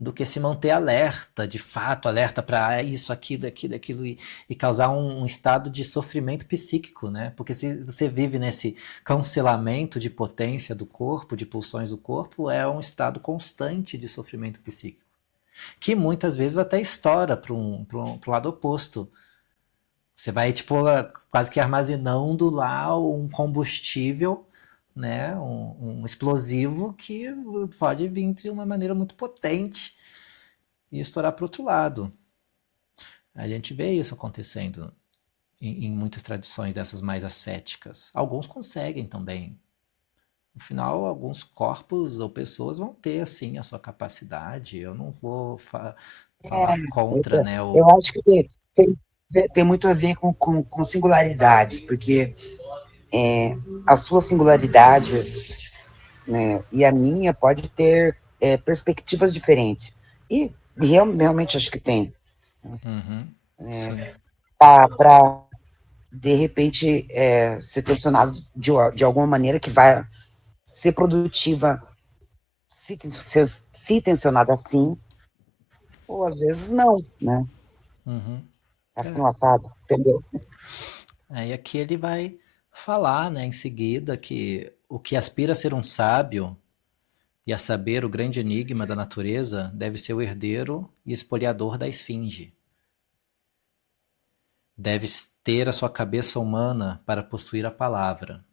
do que se manter alerta, de fato, alerta para isso, aquilo, aquilo, aquilo, e causar um estado de sofrimento psíquico, né? Porque se você vive nesse cancelamento de potência do corpo, de pulsões do corpo, é um estado constante de sofrimento psíquico, que muitas vezes até estoura para um lado oposto. Você vai, tipo, quase que armazenando lá um combustível, né? Um explosivo que pode vir de uma maneira muito potente e estourar para o outro lado. A gente vê isso acontecendo em muitas tradições dessas mais ascéticas. Alguns conseguem também. No final, alguns corpos ou pessoas vão ter, assim, a sua capacidade. Eu não vou falar contra, né? Eu acho que tem muito a ver com singularidades, porque a sua singularidade, né, e a minha pode ter perspectivas diferentes. E realmente acho que tem. Uhum, sim. Para de repente, ser tensionado de alguma maneira que vai ser produtiva, se tensionado assim, ou às vezes não, né? Uhum. Assim, É. no assado, entendeu? Aí aqui ele vai falar, né, em seguida, que o que aspira a ser um sábio e a saber o grande enigma da natureza deve ser o herdeiro e espoliador da esfinge. Deve ter a sua cabeça humana para possuir a palavra,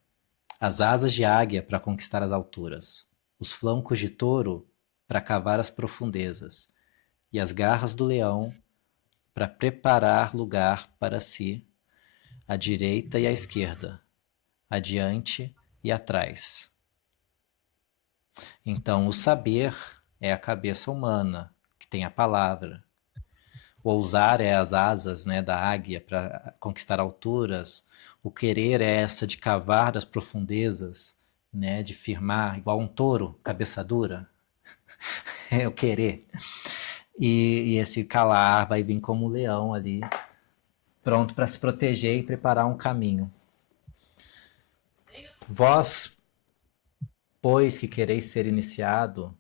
as asas de águia para conquistar as alturas, os flancos de touro para cavar as profundezas, e as garras do leão para preparar lugar para si, à direita e à esquerda, adiante e atrás. Então, o saber é a cabeça humana, tem a palavra. O ousar é as asas, né, da águia para conquistar alturas. O querer é essa de cavar das profundezas, né, de firmar, igual um touro, cabeça dura. É o querer. E esse calar vai vir como um leão ali, pronto para se proteger e preparar um caminho. Vós, pois que quereis ser iniciado,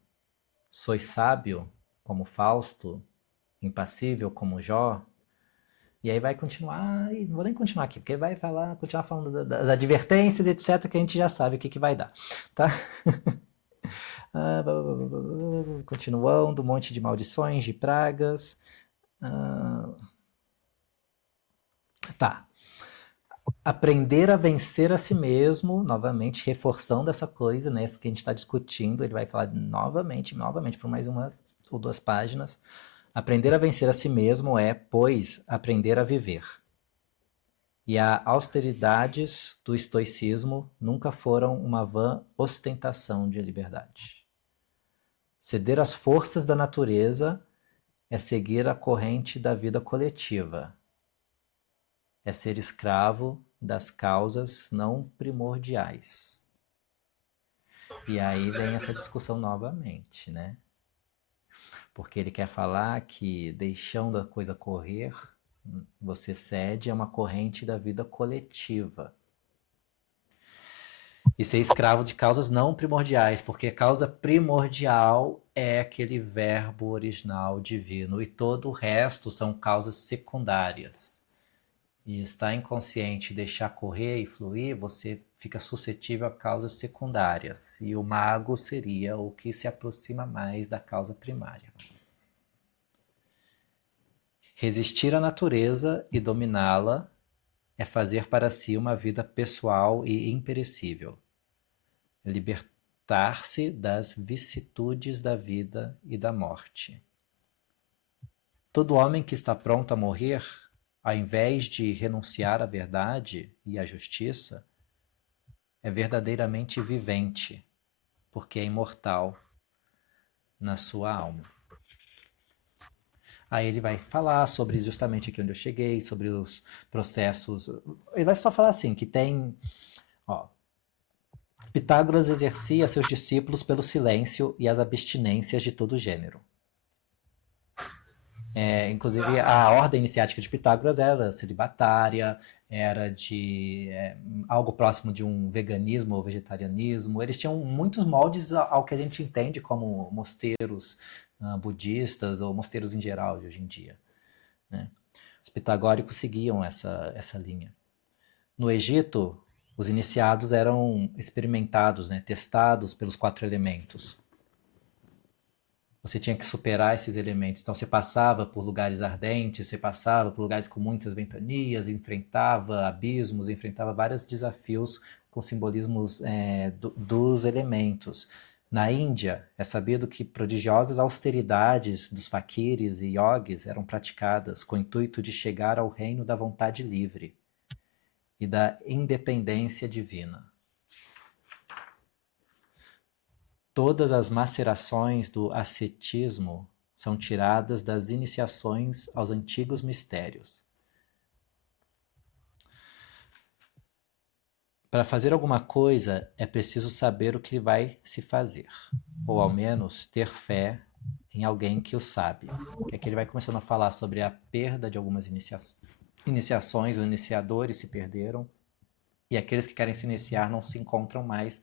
sois sábio como Fausto, impassível como Jó. E aí vai continuar, e não vou nem continuar aqui, porque vai falar, continuar falando das advertências, etc, que a gente já sabe o que vai dar, tá? Continuando, um monte de maldições, de pragas. Tá. Aprender a vencer a si mesmo, novamente, reforçando essa coisa, né? Isso que a gente está discutindo, ele vai falar novamente, por mais uma ou duas páginas. Aprender a vencer a si mesmo é, pois, aprender a viver. E as austeridades do estoicismo nunca foram uma vã ostentação de liberdade. Ceder às forças da natureza é seguir a corrente da vida coletiva. É ser escravo das causas não primordiais. E aí vem essa discussão novamente, né? Porque ele quer falar que deixando a coisa correr, você cede a uma corrente da vida coletiva. E ser escravo de causas não primordiais, porque a causa primordial é aquele verbo original divino, e todo o resto são causas secundárias. E estar inconsciente, deixar correr e fluir, você fica suscetível a causas secundárias. E o mago seria o que se aproxima mais da causa primária. Resistir à natureza e dominá-la é fazer para si uma vida pessoal e imperecível. Libertar-se das vicissitudes da vida e da morte. Todo homem que está pronto a morrer, ao invés de renunciar à verdade e à justiça, é verdadeiramente vivente, porque é imortal na sua alma. Aí ele vai falar sobre justamente aqui onde eu cheguei, sobre os processos. Ele vai só falar assim, que tem... Ó, Pitágoras exercia seus discípulos pelo silêncio e as abstinências de todo gênero. Inclusive, a ordem iniciática de Pitágoras era celibatária, era de algo próximo de um veganismo ou vegetarianismo. Eles tinham muitos moldes ao que a gente entende como mosteiros budistas ou mosteiros em geral de hoje em dia, né? Os pitagóricos seguiam essa linha. No Egito, os iniciados eram experimentados, né, testados pelos 4 elementos. Você tinha que superar esses elementos. Então você passava por lugares ardentes, você passava por lugares com muitas ventanias, enfrentava abismos, enfrentava vários desafios com simbolismos dos elementos. Na Índia, é sabido que prodigiosas austeridades dos faquires e yogis eram praticadas com o intuito de chegar ao reino da vontade livre e da independência divina. Todas as macerações do ascetismo são tiradas das iniciações aos antigos mistérios. Para fazer alguma coisa, é preciso saber o que vai se fazer, ou ao menos ter fé em alguém que o sabe. Que aqui ele vai começando a falar sobre a perda de algumas iniciações, os iniciadores se perderam, e aqueles que querem se iniciar não se encontram mais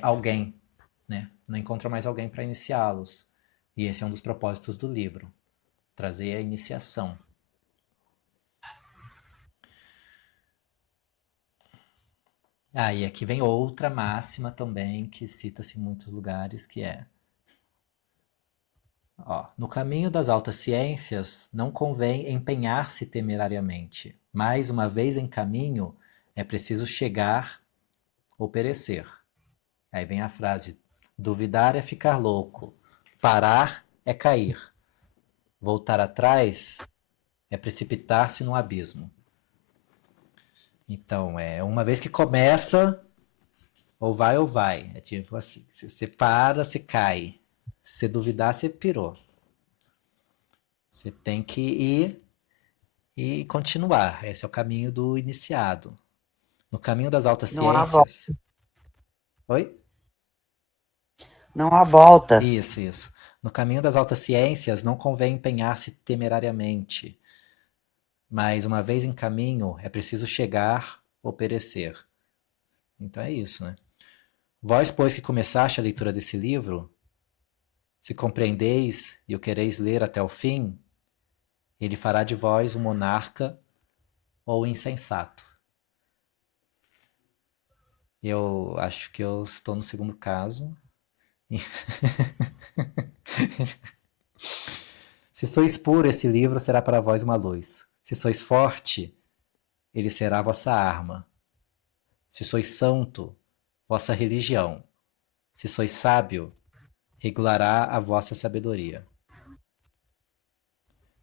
alguém, né? Não encontram mais alguém para iniciá-los. E esse é um dos propósitos do livro, trazer a iniciação. E aqui vem outra máxima também, que cita-se em muitos lugares, que é: no caminho das altas ciências, não convém empenhar-se temerariamente, mas uma vez em caminho, é preciso chegar ou perecer. Aí vem a frase: duvidar é ficar louco, parar é cair, voltar atrás é precipitar-se num abismo. Então, uma vez que começa, ou vai ou vai. É tipo assim, se você para, você cai. Se você duvidar, você pirou. Você tem que ir e continuar. Esse é o caminho do iniciado. No caminho das altas Não há volta. ciências. Oi? Não há volta. Isso, isso. No caminho das altas ciências, não convém empenhar-se temerariamente, mas uma vez em caminho, é preciso chegar ou perecer. Então é isso, né? Vós, pois que começaste a leitura desse livro, se compreendeis e o quereis ler até o fim, ele fará de vós um monarca ou insensato. Eu acho que eu estou no segundo caso. Se sois puro, esse livro será para vós uma luz. Se sois forte, ele será a vossa arma. Se sois santo, vossa religião. Se sois sábio, regulará a vossa sabedoria.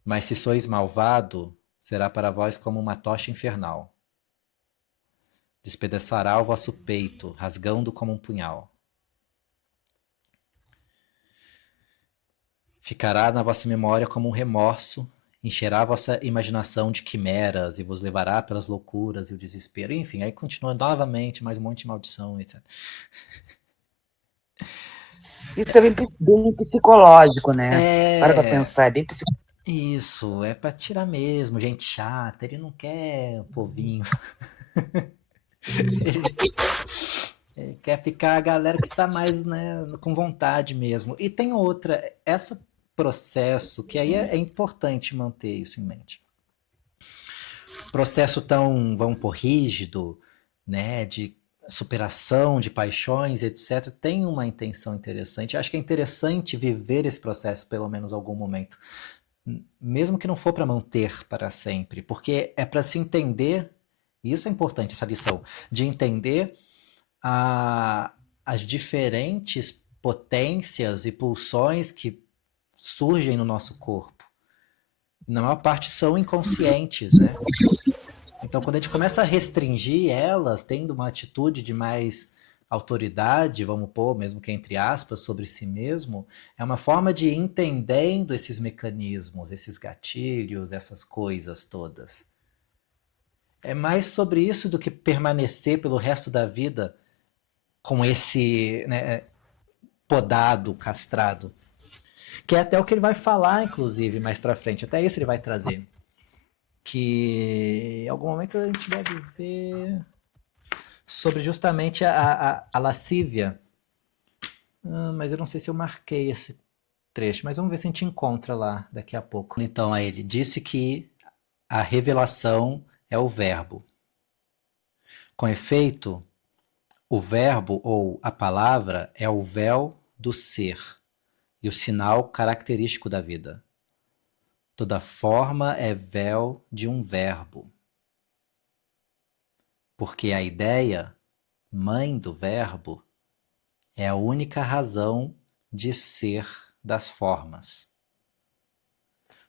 Mas se sois malvado, será para vós como uma tocha infernal. Despedaçará o vosso peito, rasgando como um punhal. Ficará na vossa memória como um remorso, encherá a vossa imaginação de quimeras e vos levará pelas loucuras e o desespero. Enfim, aí continua novamente mais um monte de maldição, etc. Isso é bem psicológico, né? Para É, pensar, é bem psicológico. isso, é pra tirar mesmo, gente chata, ele não quer povinho. ele, ele quer ficar a galera que tá mais, né, com vontade mesmo. E tem outra, esse processo, que aí é importante manter isso em mente. Processo tão, vamos por rígido, né, de superação de paixões, etc., tem uma intenção interessante. Acho que é interessante viver esse processo pelo menos algum momento, mesmo que não for para manter para sempre, porque é para se entender, e isso é importante, essa lição, de entender as diferentes potências e pulsões que surgem no nosso corpo. Na maior parte são inconscientes, né? Então, quando a gente começa a restringir elas, tendo uma atitude de mais autoridade, vamos pôr, mesmo que entre aspas, sobre si mesmo, é uma forma de ir entendendo esses mecanismos, esses gatilhos, essas coisas todas. É mais sobre isso do que permanecer pelo resto da vida com esse, né, podado, castrado. Que é até o que ele vai falar, inclusive, mais pra frente. Até isso ele vai trazer. Que em algum momento a gente deve ver sobre justamente a lascívia. Mas eu não sei se eu marquei esse trecho, mas vamos ver se a gente encontra lá daqui a pouco. Então, aí ele disse que a revelação é o verbo. Com efeito, o verbo ou a palavra é o véu do ser e o sinal característico da vida. Toda forma é véu de um verbo. Porque a ideia, mãe do verbo, é a única razão de ser das formas.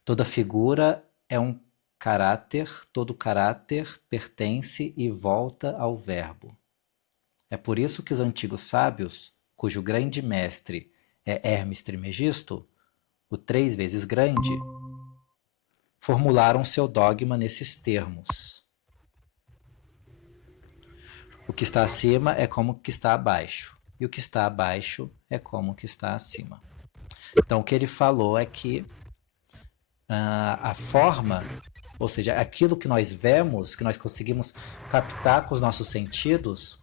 Toda figura é um caráter, todo caráter pertence e volta ao verbo. É por isso que os antigos sábios, cujo grande mestre é Hermes Trismegisto, o 3 vezes grande, formularam seu dogma nesses termos. O que está acima é como o que está abaixo, e o que está abaixo é como o que está acima. Então, o que ele falou é que a forma, ou seja, aquilo que nós vemos, que nós conseguimos captar com os nossos sentidos,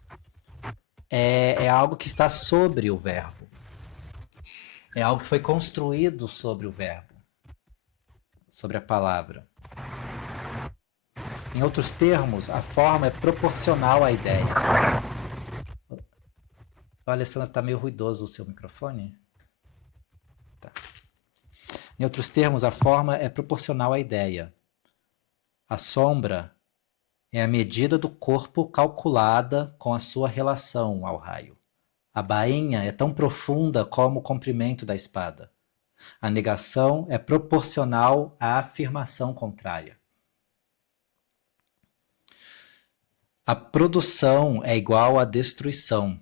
é algo que está sobre o verbo. É algo que foi construído sobre o verbo, sobre a palavra. Em outros termos, a forma é proporcional à ideia. O Alessandro, está meio ruidoso o seu microfone? Tá. Em outros termos, a forma é proporcional à ideia. A sombra é a medida do corpo calculada com a sua relação ao raio. A bainha é tão profunda como o comprimento da espada. A negação é proporcional à afirmação contrária. A produção é igual à destruição.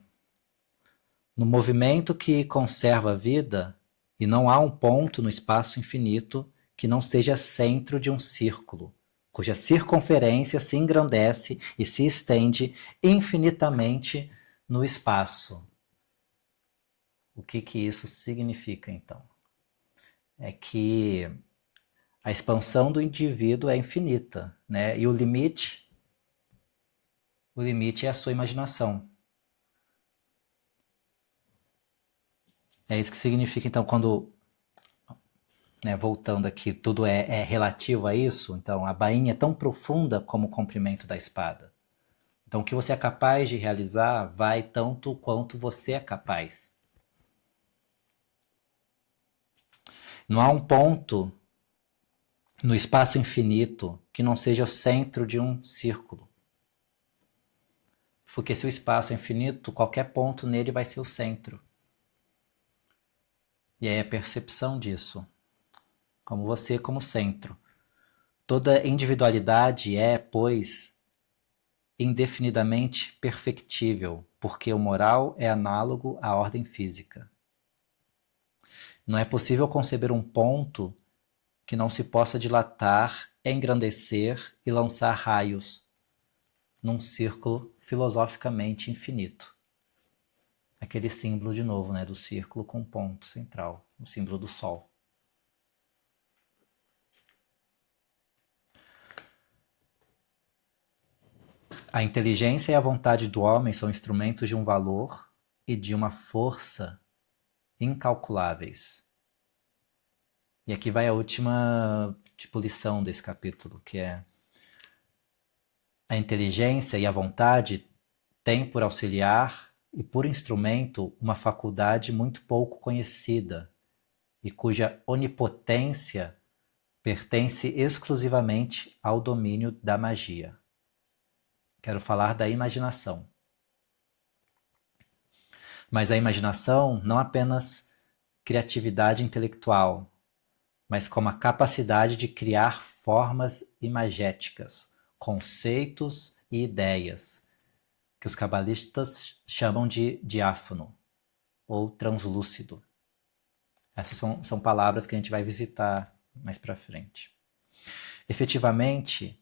No movimento que conserva a vida, e não há um ponto no espaço infinito que não seja centro de um círculo, cuja circunferência se engrandece e se estende infinitamente no espaço. O que isso significa, então? É que a expansão do indivíduo é infinita, né? E o limite é a sua imaginação. É isso que significa, então, quando, né, voltando aqui, tudo é relativo a isso, então a bainha é tão profunda como o comprimento da espada. Então, o que você é capaz de realizar vai tanto quanto você é capaz. Não há um ponto no espaço infinito que não seja o centro de um círculo. Porque se o espaço é infinito, qualquer ponto nele vai ser o centro. E aí a percepção disso, como você como centro. Toda individualidade é, pois, indefinidamente perfectível, porque o moral é análogo à ordem física. Não é possível conceber um ponto que não se possa dilatar, engrandecer e lançar raios num círculo filosoficamente infinito. Aquele símbolo de novo, né, do círculo com ponto central, o símbolo do Sol. A inteligência e a vontade do homem são instrumentos de um valor e de uma força incalculáveis. E aqui vai a última lição desse capítulo, que é: a inteligência e a vontade têm por auxiliar e por instrumento uma faculdade muito pouco conhecida e cuja onipotência pertence exclusivamente ao domínio da magia. Quero falar da imaginação. Mas a imaginação não apenas criatividade intelectual, mas como a capacidade de criar formas imagéticas, conceitos e ideias, que os cabalistas chamam de diáfano ou translúcido. Essas são palavras que a gente vai visitar mais para frente. Efetivamente,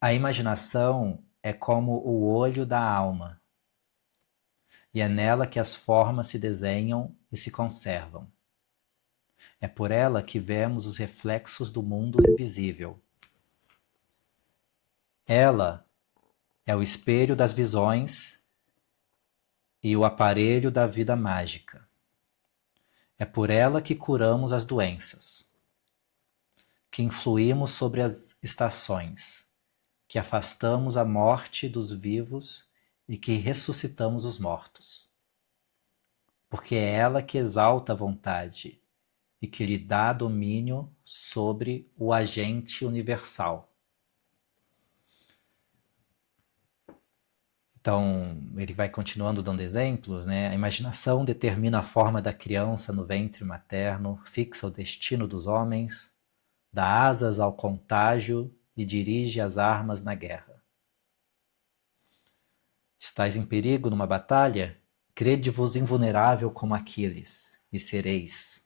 a imaginação é como o olho da alma, e é nela que as formas se desenham e se conservam. É por ela que vemos os reflexos do mundo invisível. Ela é o espelho das visões e o aparelho da vida mágica. É por ela que curamos as doenças, que influímos sobre as estações, que afastamos a morte dos vivos e que ressuscitamos os mortos. Porque é ela que exalta a vontade e que lhe dá domínio sobre o agente universal. Então, ele vai continuando dando exemplos, né? A imaginação determina a forma da criança no ventre materno, fixa o destino dos homens, dá asas ao contágio e dirige as armas na guerra. Estais em perigo numa batalha? Crede-vos invulnerável como Aquiles, e sereis,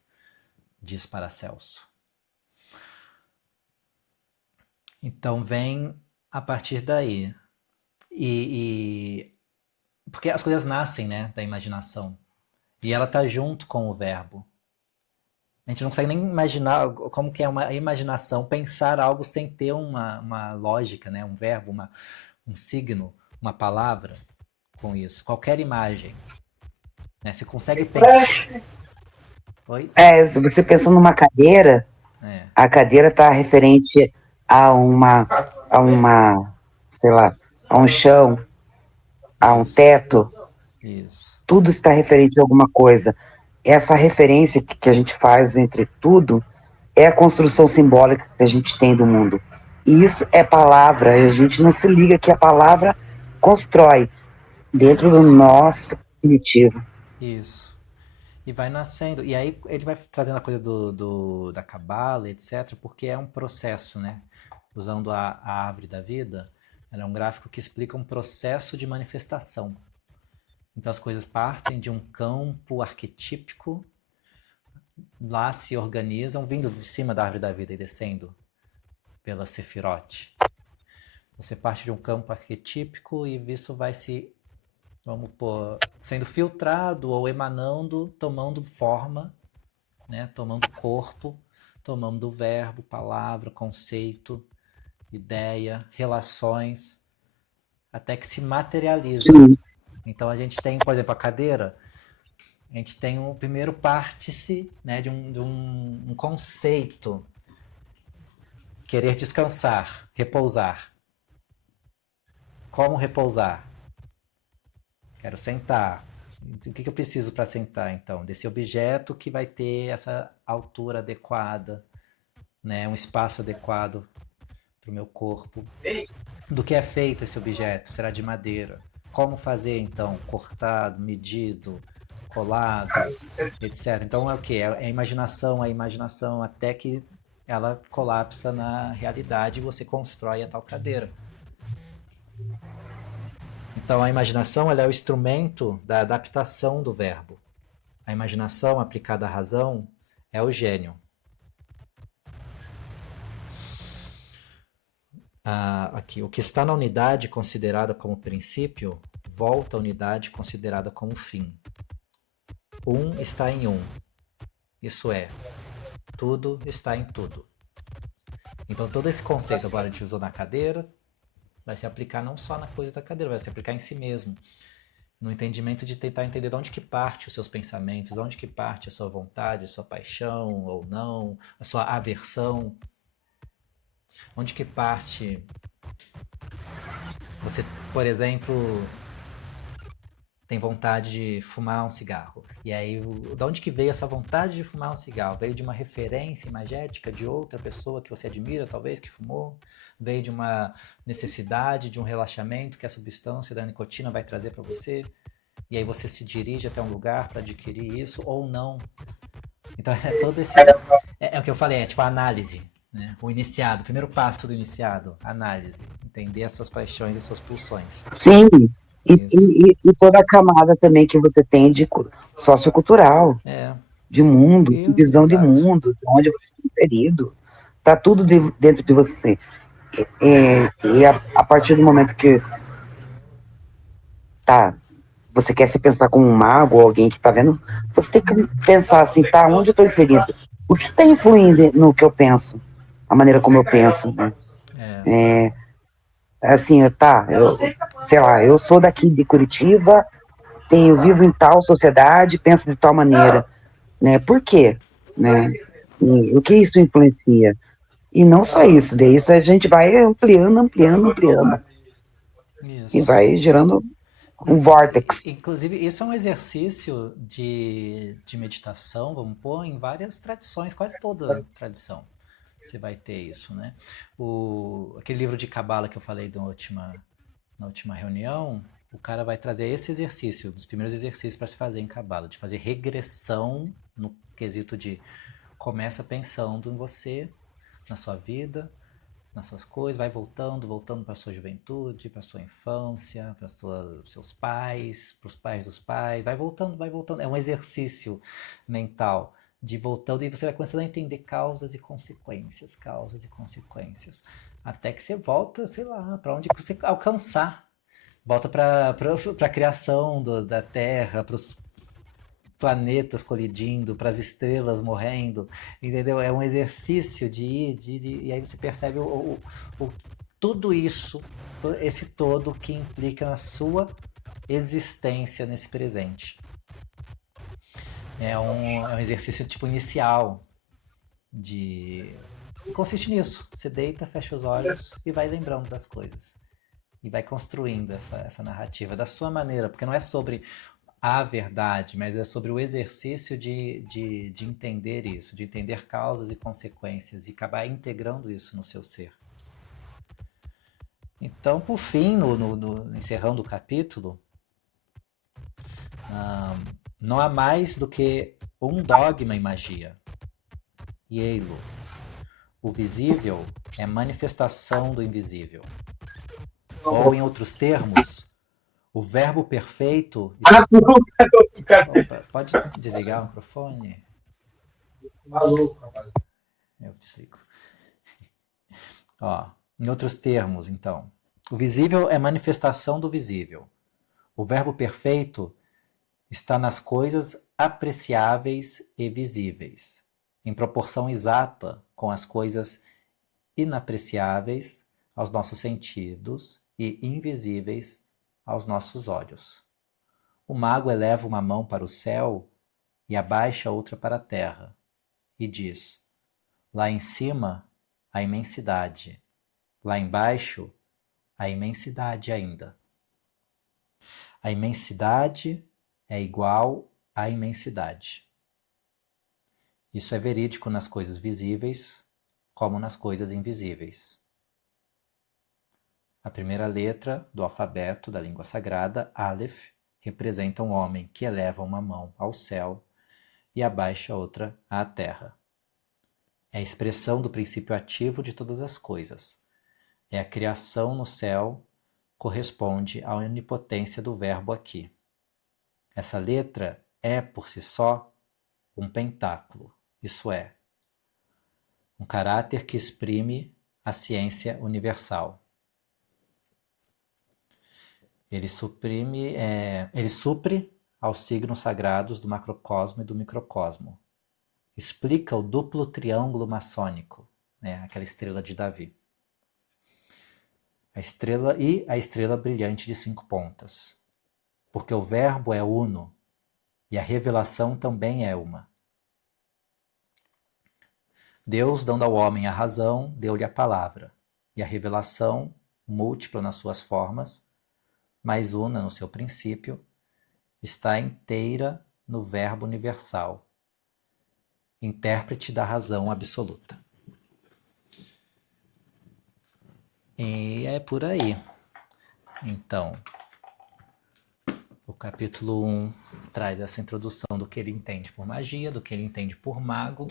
diz Paracelso. Então vem a partir daí. Porque as coisas nascem, né, da imaginação. E ela está junto com o verbo. A gente não consegue nem imaginar como que é uma imaginação, pensar algo sem ter uma lógica, né, um verbo, um signo, uma palavra com isso. Qualquer imagem. Né, você consegue pensar. Oi? Se você pensa numa cadeira, É. a cadeira está referente a uma, sei lá, a um chão, a um Isso. teto. Isso. Tudo está referente a alguma coisa. Essa referência que a gente faz entre tudo é a construção simbólica que a gente tem do mundo. E isso é palavra, a gente não se liga que a palavra constrói dentro do Isso. nosso cognitivo. Isso. E vai nascendo. E aí ele vai trazendo a coisa da cabala, etc., porque é um processo, né? Usando a árvore da vida, ela é um gráfico que explica um processo de manifestação. Então as coisas partem de um campo arquetípico, lá se organizam, vindo de cima da árvore da vida e descendo pela Sefirot. Você parte de um campo arquetípico e isso vai se, vamos pôr, sendo filtrado ou emanando, tomando forma, né? Tomando corpo, tomando verbo, palavra, conceito, ideia, relações, até que se materializa. Sim. Então a gente tem, por exemplo, a cadeira, a gente tem um primeiro parte-se, né, de um conceito, querer descansar, repousar. Como repousar? Quero sentar. O que eu preciso para sentar, então? Desse objeto que vai ter essa altura adequada, né, um espaço adequado para o meu corpo. Do que é feito esse objeto? Será de madeira? Como fazer, então? Cortado, medido, colado, etc. Então é o que? É a imaginação, até que ela colapsa na realidade e você constrói a tal cadeira. Então a imaginação ela é o instrumento da adaptação do verbo. A imaginação aplicada à razão é o gênio. Aqui, o que está na unidade considerada como princípio, volta à unidade considerada como fim. Um está em um. Isso é, tudo está em tudo. Então todo esse conceito agora a gente usou na cadeira, vai se aplicar não só na coisa da cadeira, vai se aplicar em si mesmo. No entendimento de tentar entender de onde que parte os seus pensamentos, de onde que parte a sua vontade, a sua paixão ou não, a sua aversão. Onde que parte você, por exemplo, tem vontade de fumar um cigarro. E aí, de onde que veio essa vontade de fumar um cigarro? Veio de uma referência imagética de outra pessoa que você admira, talvez, que fumou? Veio de uma necessidade, de um relaxamento que a substância da nicotina vai trazer para você? E aí você se dirige até um lugar para adquirir isso ou não? Então é todo esse... É o que eu falei, é tipo a análise. Né? O iniciado, o primeiro passo do iniciado, análise. Entender as suas paixões e suas pulsões. Sim, e toda a camada também que você tem de sociocultural, de mundo, de visão de mundo, de onde você está inserido. Está tudo dentro de você. E a partir do momento que você quer se pensar como um mago ou alguém que está vendo, você tem que pensar assim, tá, onde eu estou inserido? O que está influindo no que eu penso? A maneira como eu penso, né? Assim, sei lá, eu sou daqui de Curitiba, vivo em tal sociedade, penso de tal maneira, né? Por quê? Né? E o que isso influencia? E não só isso, daí isso a gente vai ampliando. Isso. E vai gerando um vórtex. Inclusive, isso é um exercício de meditação, vamos pôr, em várias tradições, quase toda tradição. Você vai ter isso, né? Aquele livro de Cabala que eu falei na última reunião, o cara vai trazer esse exercício, dos primeiros exercícios para se fazer em Cabala, de fazer regressão no quesito de começa pensando em você, na sua vida, nas suas coisas, vai voltando para sua juventude, para sua infância, para seus pais, para os pais dos pais, vai voltando. É um exercício mental de voltando e você vai começando a entender causas e consequências, até que você volta, sei lá, para onde você alcançar. Volta para a criação da Terra, para os planetas colidindo, para as estrelas morrendo, entendeu? É um exercício de ir, e aí você percebe tudo isso, esse todo que implica na sua existência nesse presente. É um exercício tipo inicial, consiste nisso. Você deita, fecha os olhos e vai lembrando das coisas. E vai construindo essa narrativa da sua maneira, porque não é sobre a verdade, mas é sobre o exercício de entender isso, de entender causas e consequências e acabar integrando isso no seu ser. Então, por fim, encerrando o capítulo, não há mais do que um dogma em magia. Yeilu. O visível é manifestação do invisível. Ou, em outros termos, o verbo perfeito... Opa, pode desligar o microfone? Maluco, rapaz. Eu desligo. Ó, em outros termos, então, o visível é manifestação do visível. O verbo perfeito está nas coisas apreciáveis e visíveis, em proporção exata com as coisas inapreciáveis aos nossos sentidos e invisíveis aos nossos olhos. O mago eleva uma mão para o céu e abaixa outra para a terra, e diz: lá em cima, a imensidade, lá embaixo, a imensidade ainda. A imensidade é igual à imensidade. Isso é verídico nas coisas visíveis, como nas coisas invisíveis. A primeira letra do alfabeto da língua sagrada, Aleph, representa um homem que eleva uma mão ao céu e abaixa outra à terra. É a expressão do princípio ativo de todas as coisas. É a criação no céu, corresponde à onipotência do verbo aqui. Essa letra é, por si só, um pentáculo, isso é, um caráter que exprime a ciência universal. Ele supre aos signos sagrados do macrocosmo e do microcosmo. Explica o duplo triângulo maçônico, né, aquela estrela de Davi. A estrela brilhante de 5 pontas. Porque o verbo é uno e a revelação também é uma. Deus, dando ao homem a razão, deu-lhe a palavra, e a revelação, múltipla nas suas formas, mas una no seu princípio, está inteira no Verbo universal, intérprete da razão absoluta. E é por aí. Então, o capítulo 1 traz essa introdução do que ele entende por magia, do que ele entende por mago,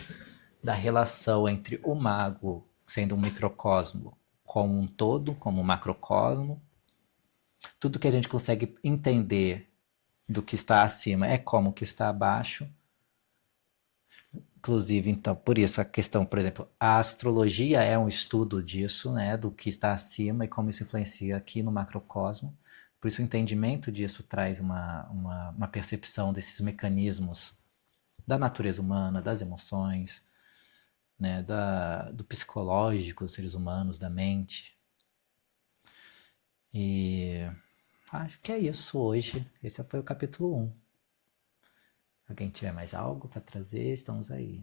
da relação entre o mago sendo um microcosmo como um todo, como um macrocosmo. Tudo que a gente consegue entender do que está acima é como o que está abaixo. Inclusive, então, por isso a questão, por exemplo, a astrologia é um estudo disso, né, do que está acima e como isso influencia aqui no macrocosmo. Por isso o entendimento disso traz uma percepção desses mecanismos da natureza humana, das emoções, né, do psicológico dos seres humanos, da mente. E acho que é isso hoje. Esse foi o capítulo 1. Alguém tiver mais algo para trazer, estamos aí.